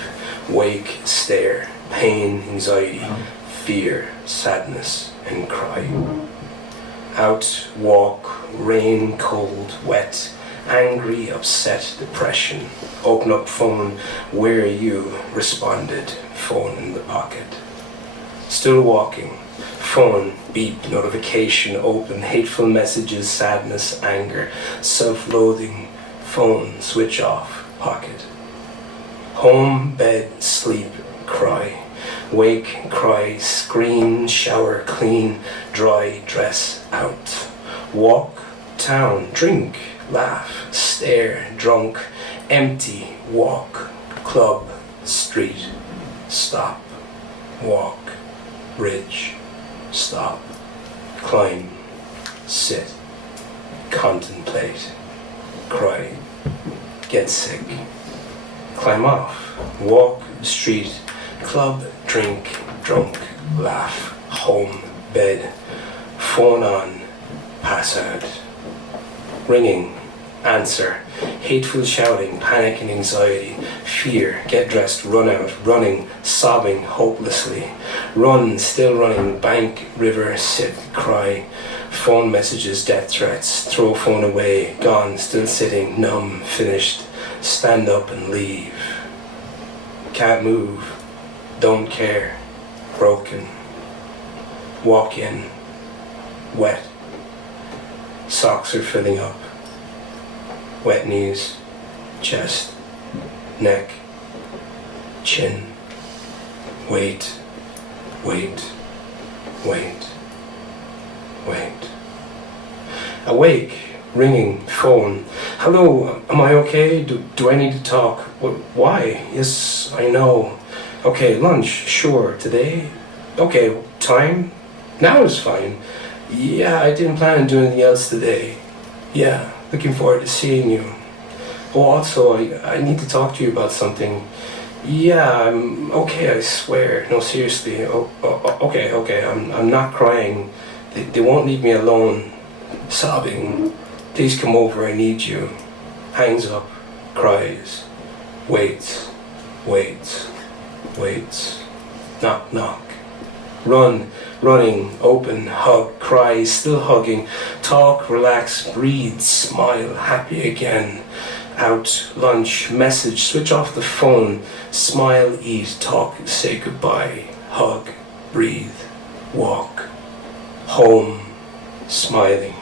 wake, stare, pain, anxiety, fear, sadness, and cry. Out, walk, rain, cold, wet, angry, upset, depression. Open up phone, where are you? Responded, phone in the pocket. Still walking, phone, beep, notification, open, hateful messages, sadness, anger, self-loathing, phone, switch off, pocket. Home, bed, sleep, cry. Wake, cry, scream, shower, clean, dry, dress, out. Walk, town, drink, laugh, stare, drunk, empty, walk, club, street, stop, walk, bridge, stop, climb, sit, contemplate, cry, get sick, climb off, walk, street, club, drink, drunk, laugh, home, bed, phone on, pass out, ringing, answer, hateful shouting, panic and anxiety, fear, get dressed, run out, running, sobbing hopelessly, run, still running, bank, river, sit, cry, phone messages, death threats, throw phone away, gone, still sitting, numb, finished, stand up and leave, can't move, don't care, broken, walk in, wet, socks are filling up, wet knees, chest, neck, chin, wait, wait, wait, wait. Awake, ringing, phone. Hello, am I okay? Do I need to talk? Why? Yes, I know. Okay, lunch, sure. Today? Okay, time? Now is fine. Yeah, I didn't plan on doing anything else today. Yeah, looking forward to seeing you. Oh, also, I need to talk to you about something. Yeah, I'm okay, I swear. No, seriously. Okay, I'm not crying. They won't leave me alone. Sobbing. Please come over, I need you. Hangs up, cries. Waits, waits, waits. Knock, knock. Run, running, open, hug, cry, still hugging. Talk, relax, breathe, smile, happy again. Out, lunch, message, switch off the phone. Smile, eat, talk, say goodbye. Hug, breathe, walk. Home, smiling,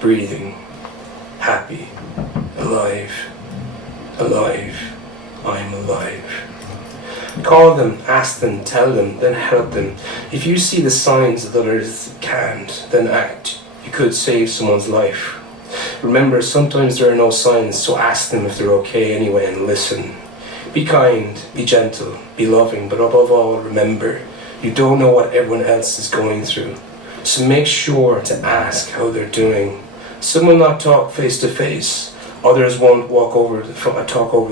breathing, happy, alive, alive. I'm alive. Call them, ask them, tell them, then help them. If you see the signs that others can't, then act. You could save someone's life. Remember, sometimes there are no signs, so ask them if they're okay anyway and listen. Be kind, be gentle, be loving, but above all, remember, you don't know what everyone else is going through. So make sure to ask how they're doing. Some will not talk face to face. Others won't talk over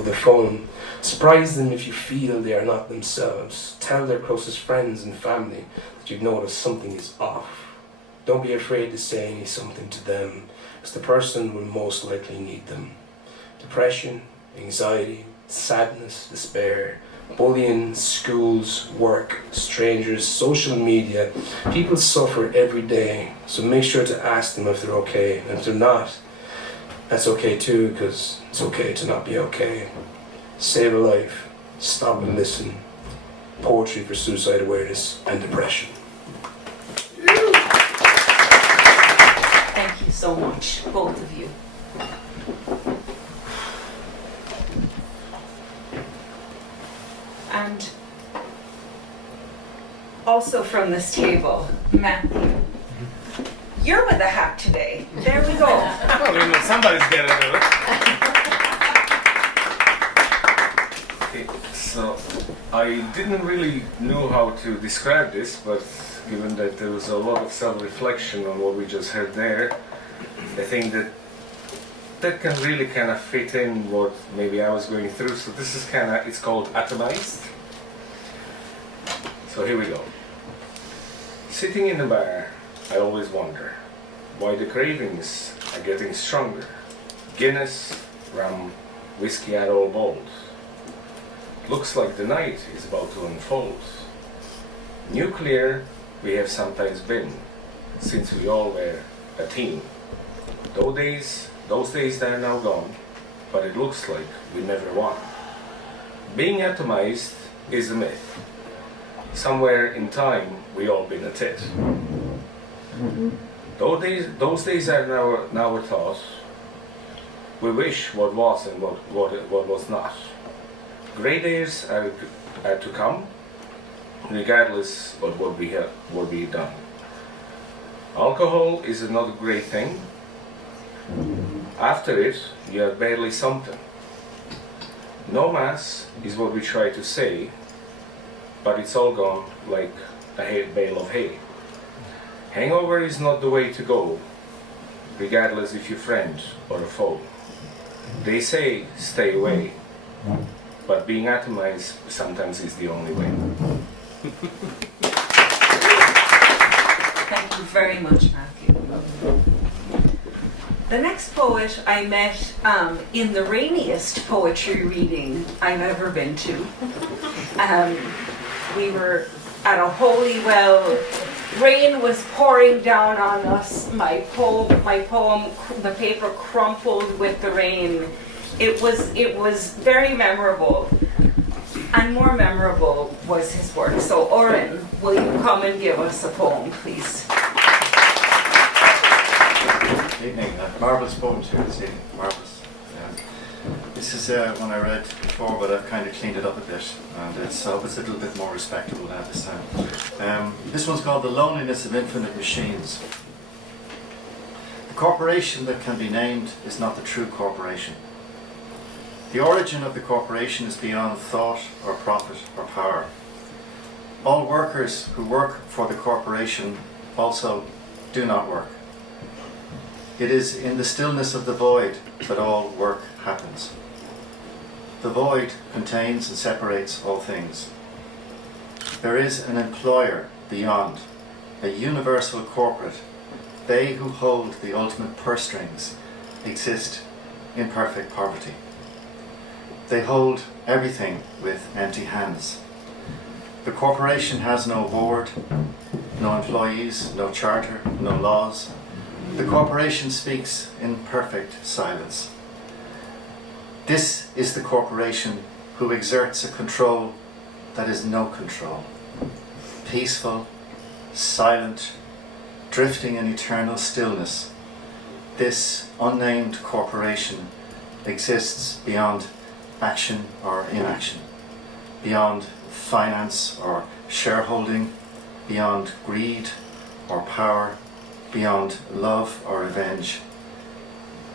the phone. Surprise them if you feel they are not themselves. Tell their closest friends and family that you've noticed something is off. Don't be afraid to say something to them, because the person will most likely need them. Depression, anxiety, sadness, despair, bullying, schools, work, strangers, social media. People suffer every day, so make sure to ask them if they're okay. And if they're not, that's okay too, because it's okay to not be okay. Save a life, stop and listen. Poetry for suicide awareness and depression. Thank you so much, both of you. And also from this table, Matthew. You're with a hat today. There we go. Well, you know, somebody's got to do it. Okay, so I didn't really know how to describe this, but given that there was a lot of self-reflection on what we just heard there, I think that can really kind of fit in what maybe I was going through. So this is it's called Atomized. So here we go. Sitting in the bar, I always wonder why the cravings are getting stronger. Guinness, rum, whiskey at all bold. Looks like the night is about to unfold. Nuclear we have sometimes been, since we all were a team. Those days are now gone, but it looks like we never won. Being atomized is a myth. Somewhere in time we all been a tit. Those days are now a thought. We wish what was and what was not. Grey days are to come, regardless of what we done. Alcohol is another great thing. After it, you have barely something. No mass is what we try to say, but it's all gone like a bale of hay. Hangover is not the way to go, regardless if you're friend or a foe. They say stay away, but being atomized sometimes is the only way. Thank you very much, Matthew. The next poet I met in the rainiest poetry reading I've ever been to. We were at a holy well. Rain was pouring down on us. My poem, the paper crumpled with the rain. It was very memorable. And more memorable was his work. So Oren, will you come and give us a poem, please? Good evening. Marvellous poems here this evening. Marvellous. This is one I read before, but I've kind of cleaned it up a bit, and I hope it's a little bit more respectable now this time. This one's called The Loneliness of Infinite Machines. The corporation that can be named is not the true corporation. The origin of the corporation is beyond thought or profit or power. All workers who work for the corporation also do not work. It is in the stillness of the void that all work happens. The void contains and separates all things. There is an employer beyond, a universal corporate. They who hold the ultimate purse strings exist in perfect poverty. They hold everything with empty hands. The corporation has no board, no employees, no charter, no laws. The corporation speaks in perfect silence. This is the corporation who exerts a control that is no control. Peaceful, silent, drifting in eternal stillness. This unnamed corporation exists beyond action or inaction, beyond finance or shareholding, beyond greed or power, beyond love or revenge.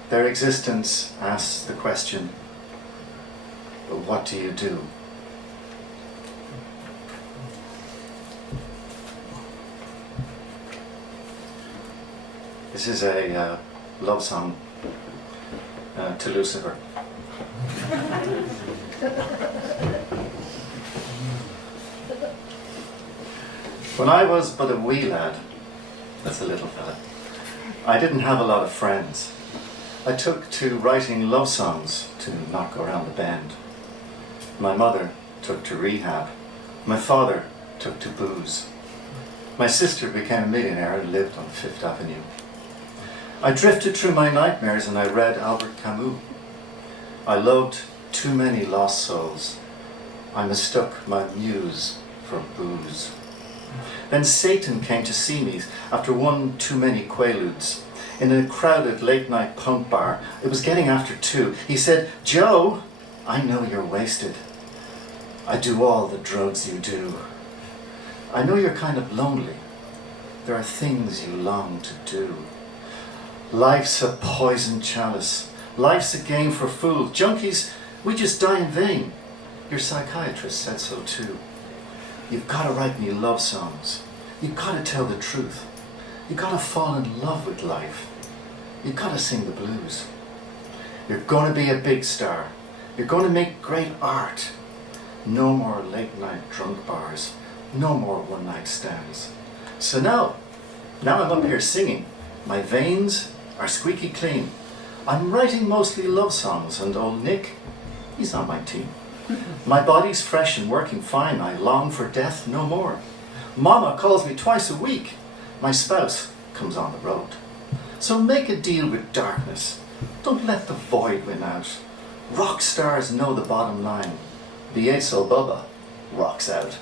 Their existence asks the question, what do you do? This is a love song to Lucifer. When I was but a wee lad, that's a little fella, I didn't have a lot of friends. I took to writing love songs to not go around the bend. My mother took to rehab. My father took to booze. My sister became a millionaire and lived on Fifth Avenue. I drifted through my nightmares and I read Albert Camus. I loved too many lost souls. I mistook my muse for booze. Then Satan came to see me after one too many quaaludes. In a crowded late-night punk bar, it was getting after 2. He said, "Joe, I know you're wasted. I do all the drugs you do. I know you're kind of lonely. There are things you long to do. Life's a poison chalice. Life's a game for fools. Junkies, we just die in vain. Your psychiatrist said so too. You've got to write me love songs. You've got to tell the truth. You've got to fall in love with life. You've got to sing the blues. You're going to be a big star. You're going to make great art. No more late night drunk bars. No more one night stands. So now I'm up here singing. My veins are squeaky clean. I'm writing mostly love songs, and old Nick, he's on my team. My body's fresh and working fine. I long for death no more. Mama calls me twice a week. My spouse comes on the road. So make a deal with darkness. Don't let the void win out. Rock stars know the bottom line. The Ace Bubba rocks out.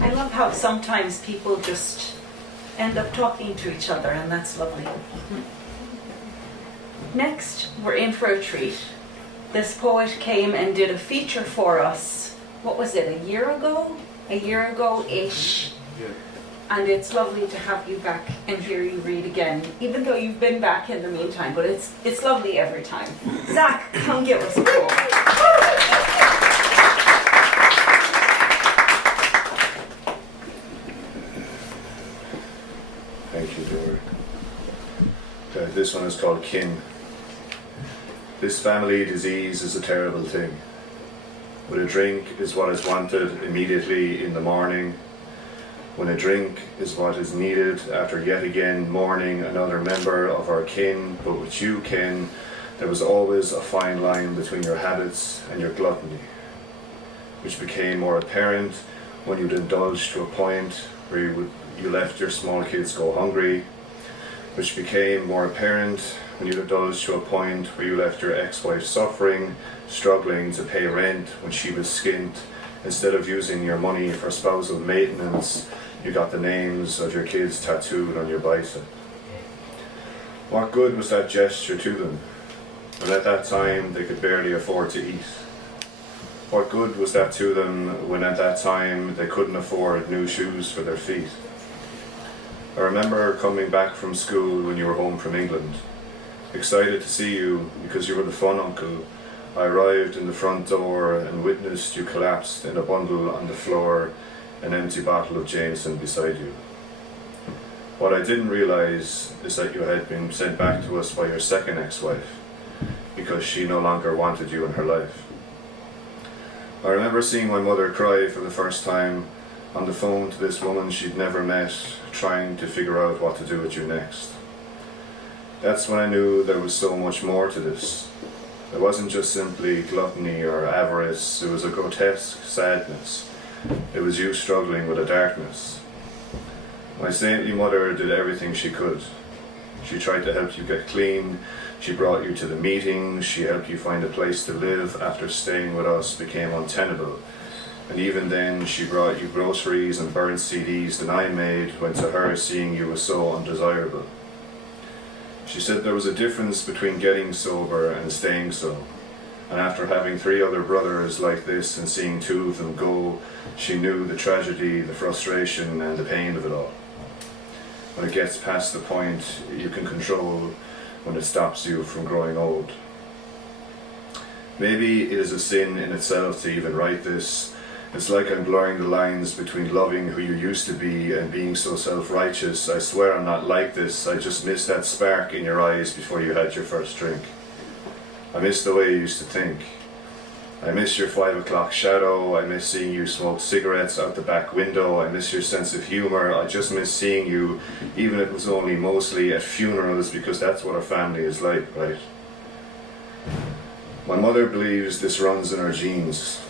I love how sometimes people just end up talking to each other, and that's lovely. Next, we're in for a treat. This poet came and did a feature for us. What was it, a year ago? A year ago-ish. Yeah. And it's lovely to have you back and hear you read again, even though you've been back in the meantime, but it's lovely every time. Zach, come give us a poem. Thank you, Dora. This one is called Kin. This family disease is a terrible thing. When a drink is what is wanted immediately in the morning, when a drink is what is needed after yet again mourning another member of our kin, but with you, kin, there was always a fine line between your habits and your gluttony, which became more apparent when you'd indulge to a point where you left your small kids go hungry, which became more apparent when you indulged to a point where you left your ex-wife suffering, struggling to pay rent when she was skint. Instead of using your money for spousal maintenance, you got the names of your kids tattooed on your bicep. What good was that gesture to them, when at that time they could barely afford to eat? What good was that to them when at that time they couldn't afford new shoes for their feet? I remember coming back from school when you were home from England, excited to see you because you were the fun uncle. I arrived in the front door and witnessed you collapsed in a bundle on the floor, an empty bottle of Jameson beside you. What I didn't realise is that you had been sent back to us by your second ex-wife because she no longer wanted you in her life. I remember seeing my mother cry for the first time on the phone to this woman she'd never met, trying to figure out what to do with you next. That's when I knew there was so much more to this. It wasn't just simply gluttony or avarice, it was a grotesque sadness. It was you struggling with a darkness. My saintly mother did everything she could. She tried to help you get clean, she brought you to the meetings, she helped you find a place to live after staying with us became untenable. And even then, she brought you groceries and burnt CDs that I made when to her seeing you was so undesirable. She said there was a difference between getting sober and staying so. And after having 3 other brothers like this and seeing 2 of them go, she knew the tragedy, the frustration and the pain of it all. When it gets past the point you can control, when it stops you from growing old. Maybe it is a sin in itself to even write this. It's like I'm blurring the lines between loving who you used to be and being so self-righteous. I swear I'm not like this. I just miss that spark in your eyes before you had your first drink. I miss the way you used to think. I miss your 5 o'clock shadow. I miss seeing you smoke cigarettes out the back window. I miss your sense of humour. I just miss seeing you, even if it was only mostly at funerals, because that's what our family is like, right? My mother believes this runs in her genes.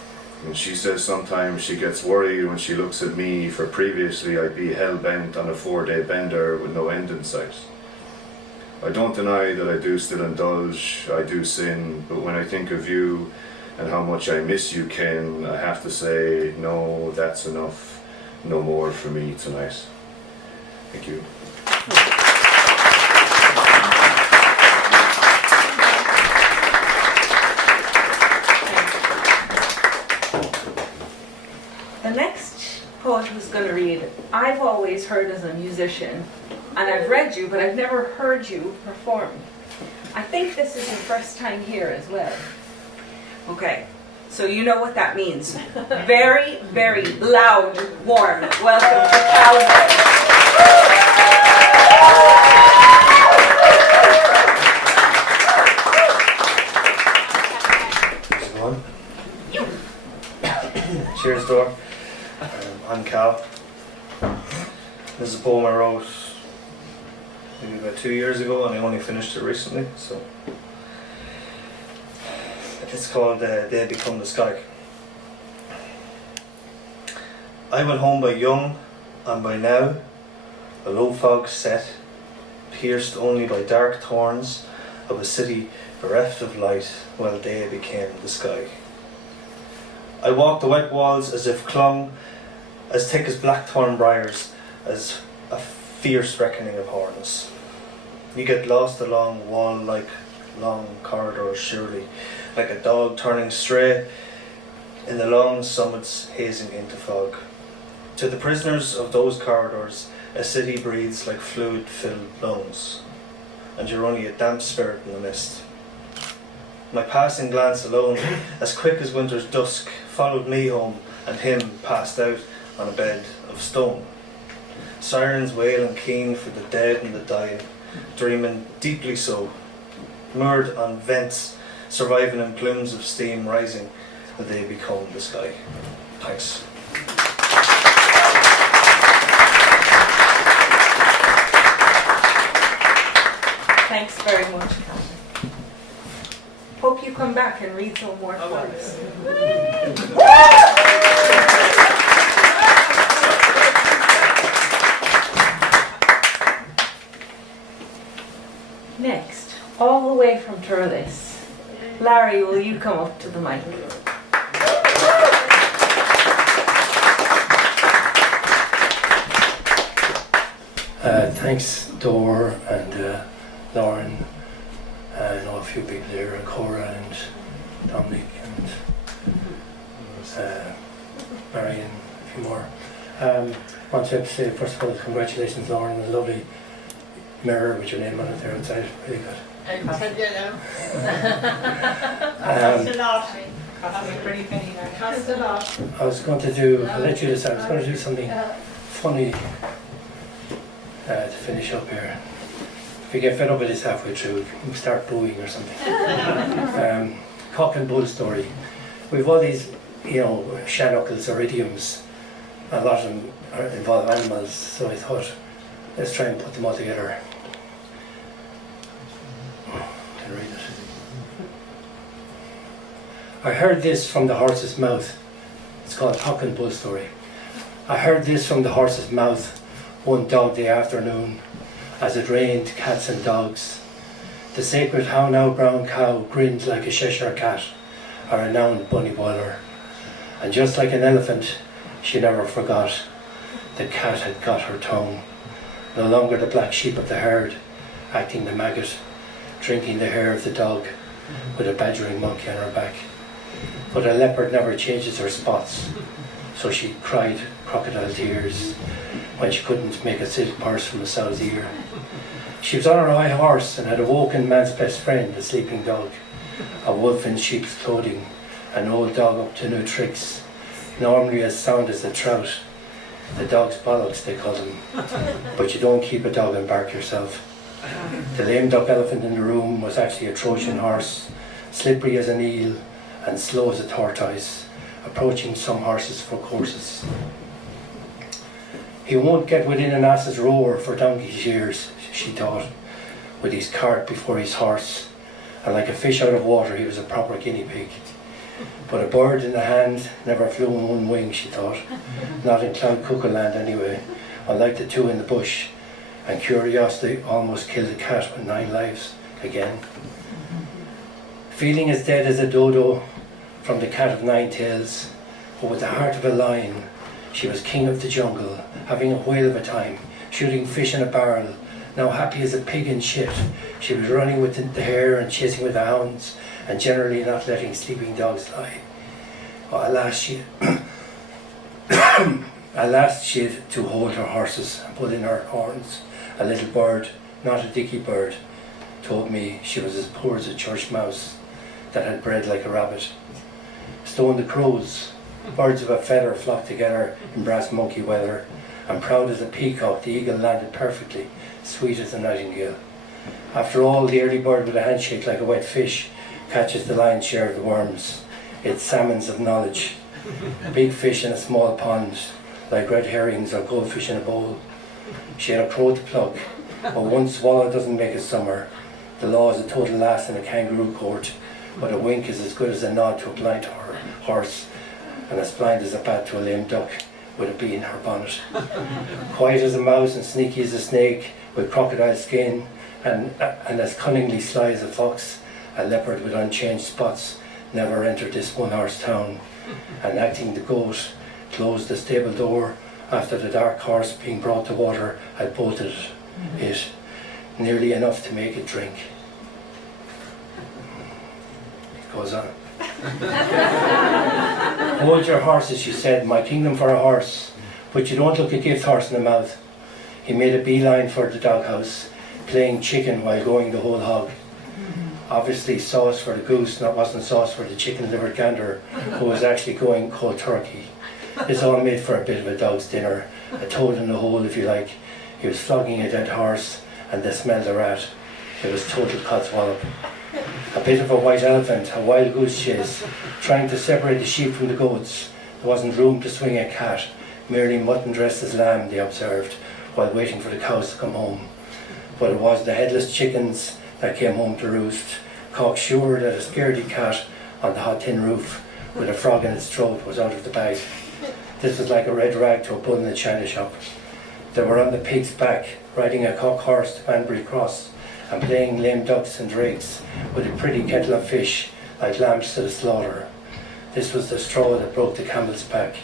And she says sometimes she gets worried when she looks at me, for previously I'd be hell-bent on a 4-day bender with no end in sight. I don't deny that I do still indulge, I do sin, but when I think of you and how much I miss you, Ken, I have to say, no, that's enough. No more for me tonight. Thank you. The next poet who's going to read, I've always heard as a musician, and I've read you, but I've never heard you perform. I think this is your first time here as well. Okay, so you know what that means. Very, very loud, warm welcome to Calvary. Cheers, Dor. I'm Cal. This is a poem I wrote maybe about 2 years ago, and I only finished it recently. So it's called "They Become the Sky." I went home by young, and by now a low fog set, pierced only by dark thorns of a city bereft of light, while day became the sky. I walked the wet walls as if clung, as thick as blackthorn briars, as a fierce reckoning of horns. You get lost along wall-like long corridors, surely, like a dog turning stray in the long summits hazing into fog. To the prisoners of those corridors, a city breathes like fluid-filled lungs, and you're only a damp spirit in the mist. My passing glance alone, as quick as winter's dusk, followed me home, and him passed out on a bed of stone. Sirens wailing keen for the dead and the dying, dreaming deeply so, moored on vents, surviving in plumes of steam rising, and they become the sky. Thanks. Thanks very much, Calvin. Hope you come back and read some more for us. Next, all the way from Turles, Larry, will you come up to the mic? Thanks, Dor and Lauren. I know a few people here, and Cora and Dominic and Marion, a few more. I want to say, first of all, congratulations, Lauren, on a lovely mirror with your name on it there outside. Really good. Cost a lot. Cost a pretty penny now. Cost a lot. I was going to do, I'll let you decide, I was going to do something funny to finish up here. If you get fed up with this halfway through, you can start booing or something. Cock and bull story. We've all these, shannuckles or idioms. A lot of them involve animals, so I thought, let's try and put them all together. Can I read it? I heard this from the horse's mouth. It's called Cock and Bull story. I heard this from the horse's mouth one dog day afternoon, as it rained cats and dogs. The sacred how-now brown cow grinned like a Cheshire cat or a renowned bunny boiler. And just like an elephant, she never forgot. The cat had got her tongue. No longer the black sheep of the herd, acting the maggot, drinking the hair of the dog, with a badgering monkey on her back. But a leopard never changes her spots, so she cried crocodile tears when she couldn't make a silk purse from a sow's ear. She was on her high horse and had awoken man's best friend, a sleeping dog, a wolf in sheep's clothing, an old dog up to new tricks, normally as sound as a trout. The dog's bollocks, they call him, but you don't keep a dog and bark yourself. The lame duck elephant in the room was actually a Trojan horse, slippery as an eel and slow as a tortoise, approaching some horses for courses. He won't get within an ass's roar for donkey's years, she thought, with his cart before his horse, and like a fish out of water he was a proper guinea pig. But a bird in the hand never flew on one wing, she thought, not in Cloud Cuckoo Land anyway, unlike the two in the bush, and curiosity almost killed a cat with 9 lives again. Feeling as dead as a dodo from the cat of 9 tails, but with the heart of a lion, she was king of the jungle, having a whale of a time, shooting fish in a barrel, now happy as a pig in shit. She was running with the hare and chasing with the hounds, and generally not letting sleeping dogs lie. But at last she had to hold her horses and put in her horns. A little bird, not a dicky bird, told me she was as poor as a church mouse that had bred like a rabbit. Stone the crows, birds of a feather flocked together in brass monkey weather, and proud as a peacock the eagle landed perfectly, sweet as a nightingale. After all, the early bird with a handshake like a wet fish catches the lion's share of the worms. It's salmons of knowledge, big fish in a small pond, like red herrings or goldfish in a bowl. She had a crow to pluck, but one swallow doesn't make a summer. The law is a total lass in a kangaroo court, but a wink is as good as a nod to a blind horse, and as blind as a bat to a lame duck with a bee in her bonnet. Quiet as a mouse and sneaky as a snake, with crocodile skin, and as cunningly sly as a fox, a leopard with unchanged spots never entered this one-horse town, and acting the goat, closed the stable door after the dark horse being brought to water had bolted it, nearly enough to make it drink. It goes on. Hold your horses, she said, my kingdom for a horse, but you don't look a gift horse in the mouth. He made a beeline for the doghouse, playing chicken while going the whole hog. Obviously sauce for the goose, that wasn't sauce for the chicken-livered gander, who was actually going cold turkey. This all made for a bit of a dog's dinner, a toad in the hole if you like. He was flogging a dead horse, and they smelled a rat. It was total codswallop. A bit of a white elephant, a wild goose chase, trying to separate the sheep from the goats. There wasn't room to swing a cat, merely mutton dressed as lamb, they observed, while waiting for the cows to come home. But it was the headless chickens that came home to roost, cocksure that a scaredy cat on the hot tin roof with a frog in its throat was out of the bag. This was like a red rag to a bull in a china shop. They were on the pig's back, riding a cock horse to Banbury Cross, and playing lame ducks and drakes with a pretty kettle of fish like lambs to the slaughter. This was the straw that broke the camel's back.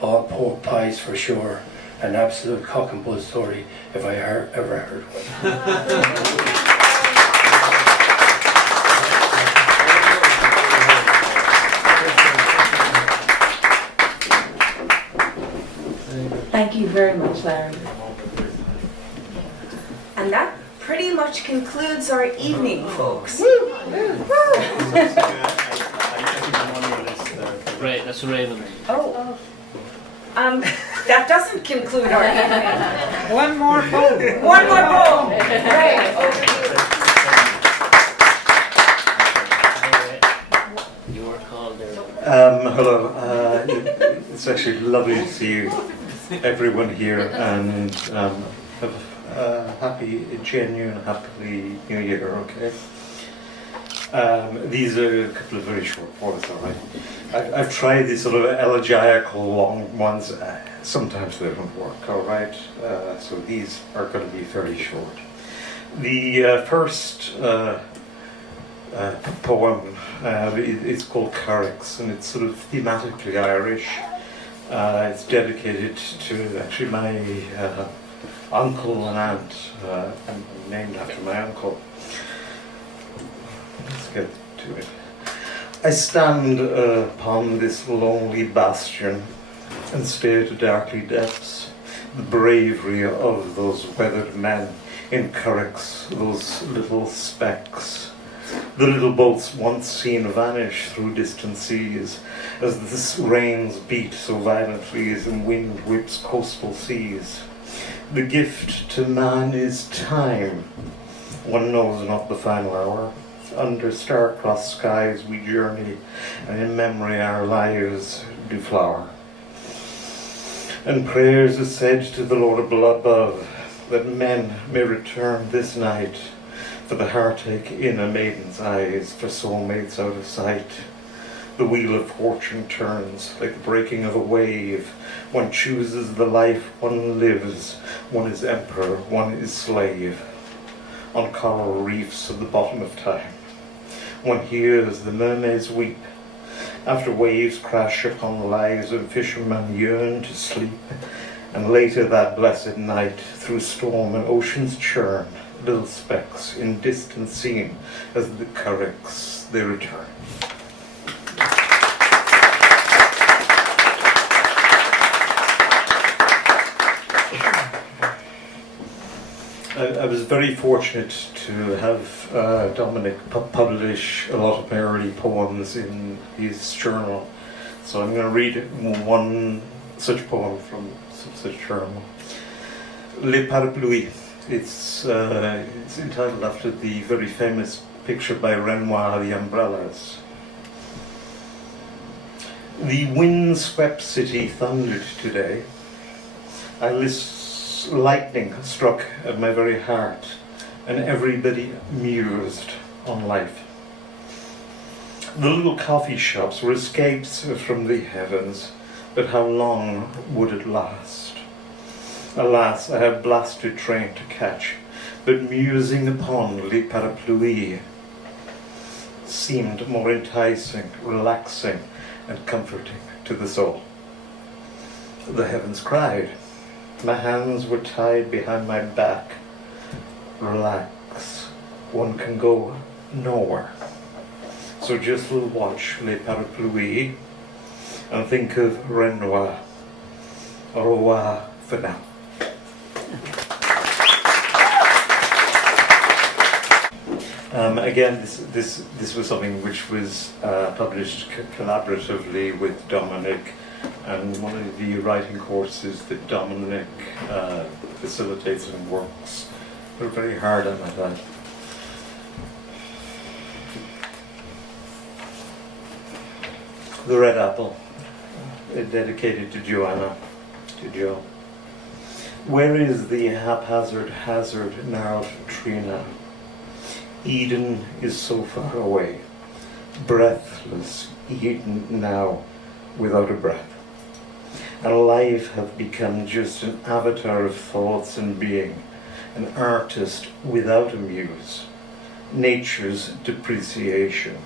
All pork pies for sure. An absolute cock and bull story if I ever heard one. Thank you very much, Larry. And that pretty much concludes our evening, folks. Right, that's Raymond. Oh. That doesn't conclude our evening. One more poem. One more poem. Ray, over to you. You were called there. Hello. It's actually lovely to see you, everyone here, and have a happy, genuine, happy New Year. Okay. These are a couple of very short poems, all right. I've tried these sort of elegiacal long ones. Sometimes they don't work, all right. So these are going to be fairly short. The first poem is called Carricks, and it's sort of thematically Irish. It's dedicated to actually my uncle and aunt. I'm named after my uncle. Let's get to it. I stand upon this lonely bastion and stare to darkly depths. The bravery of those weathered men in currachs, those little specks. The little boats once seen vanish through distant seas, as the rains beat so violently as the wind whips coastal seas. The gift to man is time. One knows not the final hour. Under star-crossed skies we journey, and in memory our lives do flower. And prayers are said to the Lord above, that men may return this night, for the heartache in a maiden's eyes, for soulmates out of sight. The wheel of fortune turns like the breaking of a wave. One chooses the life one lives. One is emperor, one is slave. On coral reefs at the bottom of time, one hears the mermaids weep. After waves crash upon lives and fishermen yearn to sleep. And later that blessed night, through storm and ocean's churn, little specks in distance seen as the currachs they return. I was very fortunate to have Dominic publish a lot of my early poems in his journal. So I'm going to read one such poem from such journal. Les Parapluies. It's entitled after the very famous picture by Renoir, The Umbrellas. The wind-swept city thundered today. Lightning struck at my very heart, and everybody mused on life. The little coffee shops were escapes from the heavens, but how long would it last? Alas, I had blasted train to catch, but musing upon Les Parapluies seemed more enticing, relaxing, and comforting to the soul. The heavens cried. My hands were tied behind my back. Relax. One can go nowhere. So just watch Les Parapluies and think of Renoir. Au revoir for now. Again, this was something which was published collaboratively with Dominic, and one of the writing courses that Dominic facilitates and works. We're very hard on that. The Red Apple, dedicated to Joanna, to Joe. Where is the haphazard gnarled tree now? Eden is so far away, breathless Eden now without a breath. And life have become just an avatar of thoughts and being, an artist without a muse, nature's depreciation.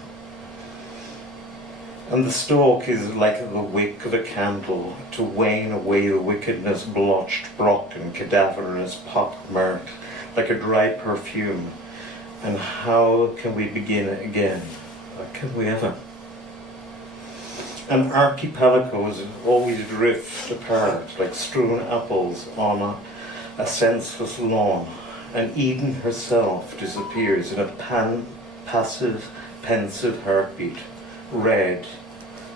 And the stalk is like the wick of a candle to wane away the wickedness blotched, broken, cadaverous, pock-marked, like a dry perfume. And how can we begin again? Or can we ever? And archipelagos always drift apart like strewn apples on a senseless lawn. And Eden herself disappears in a passive, pensive heartbeat. Red,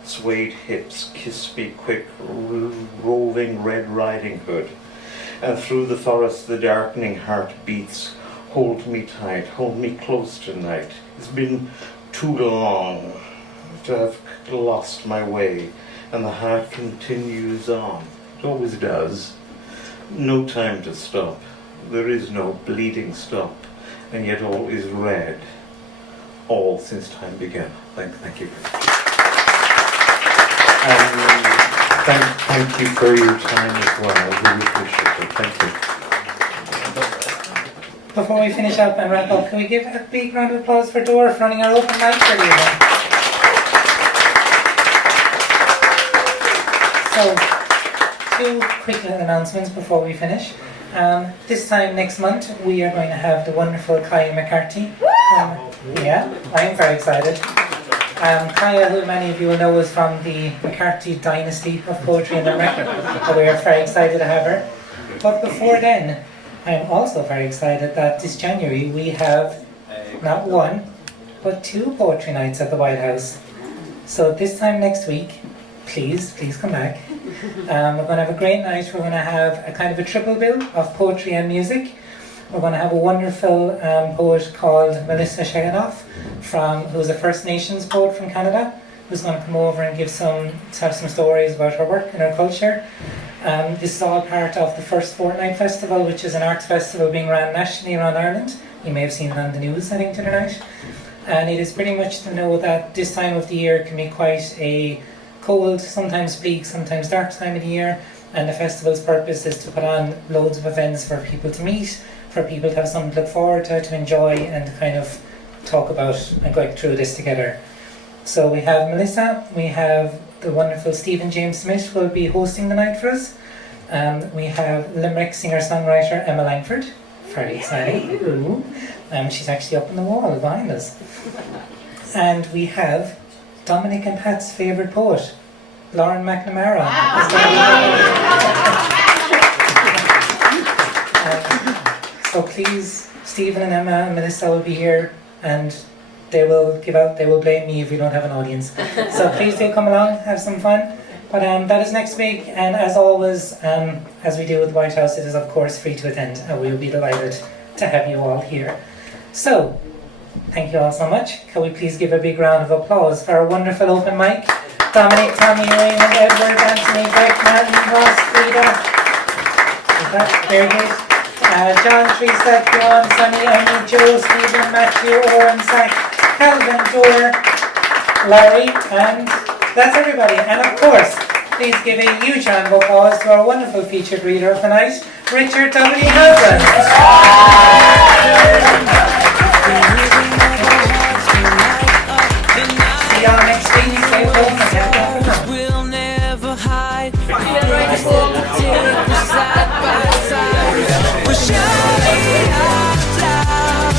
swayed hips, kiss me quick, roving Red Riding Hood. And through the forest the darkening heart beats. Hold me tight, hold me close tonight. It's been too long to have lost my way, and the heart continues on. It always does. No time to stop. There is no bleeding stop, and yet all is red. All since time began. Thank you. And thank you for your time as well. I really appreciate it. Thank you. Before we finish up and wrap up, can we give a big round of applause for Dora for running our open mic for the event? So, two quick little announcements before we finish. This time next month, we are going to have the wonderful Kaya McCarthy. Yeah, I'm very excited. Kaya, who many of you will know, is from the McCarthy dynasty of poetry in Limerick. So we are very excited to have her. But before then, I'm also very excited that this January we have not one, but 2 poetry nights at the White House. So this time next week, please come back. We're going to have a great night. We're going to have a kind of a triple bill of poetry and music. We're going to have a wonderful poet called Melissa Shaganoff, who's a First Nations poet from Canada, who's going to come over and tell some stories about her work and her culture. This is all part of the First Fortnight Festival, which is an arts festival being run nationally around Ireland. You may have seen it on the news, I think, tonight. And it is pretty much to know that this time of the year can be quite a cold, sometimes bleak, sometimes dark time of the year. And the festival's purpose is to put on loads of events for people to meet, for people to have something to look forward to enjoy, and to kind of talk about and go through this together. So we have Melissa, we have the wonderful Stephen James Smith who will be hosting the night for us. We have Limerick singer-songwriter Emma Langford, very exciting. She's actually up on the wall behind us. And we have Dominic and Pat's favourite poet, Lauren McNamara. So please, Stephen and Emma and Melissa will be here, and they will blame me if we don't have an audience. So please do come along, have some fun. But that is next week, and as always, as we do with the White House, it is of course free to attend, and we will be delighted to have you all here. So, thank you all so much. Can we please give a big round of applause for our wonderful open mic? Dominic, Tommy, Raymond, Edward, Anthony, Beck, Martin, Ross, Frida. Very good. John, Teresa, Fionn, Sonny, Emmy, Joe, Stephen, Matthew, Oren, Zach, Calvin, Dor, Larry, and that's everybody. And of course, please give a huge round of applause to our wonderful featured reader of the night, Richard W. Houghton. See y'all next week. Stay home and have fun. We'll never hide. Side by side. We're shouting out loud.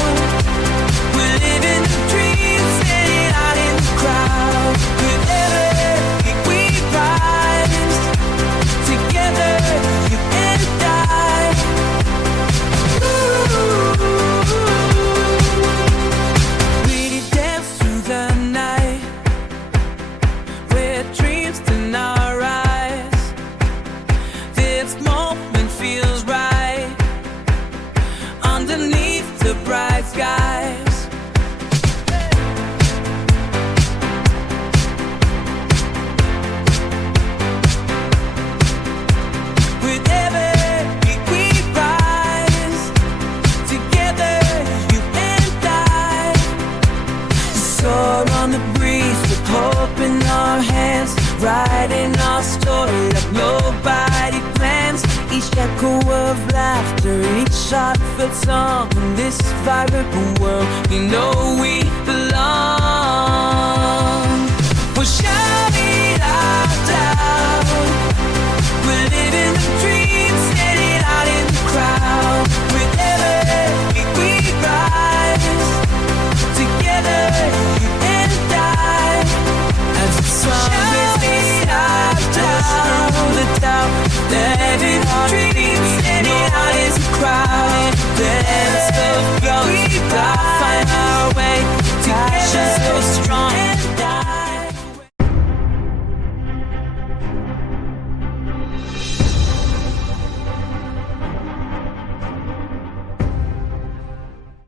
We're living the dream, standing out in the crowd. Together we rise. Together you and I. We dance through the night. Where dreams in our eyes. This moment feels right. Underneath the bright skies. With every we rise. Together you and I. Soar on the breeze with hope in our hands. Writing our story like nobody plans. Each echo of laughter, each heartfelt song in this vibrant world. You know we belong.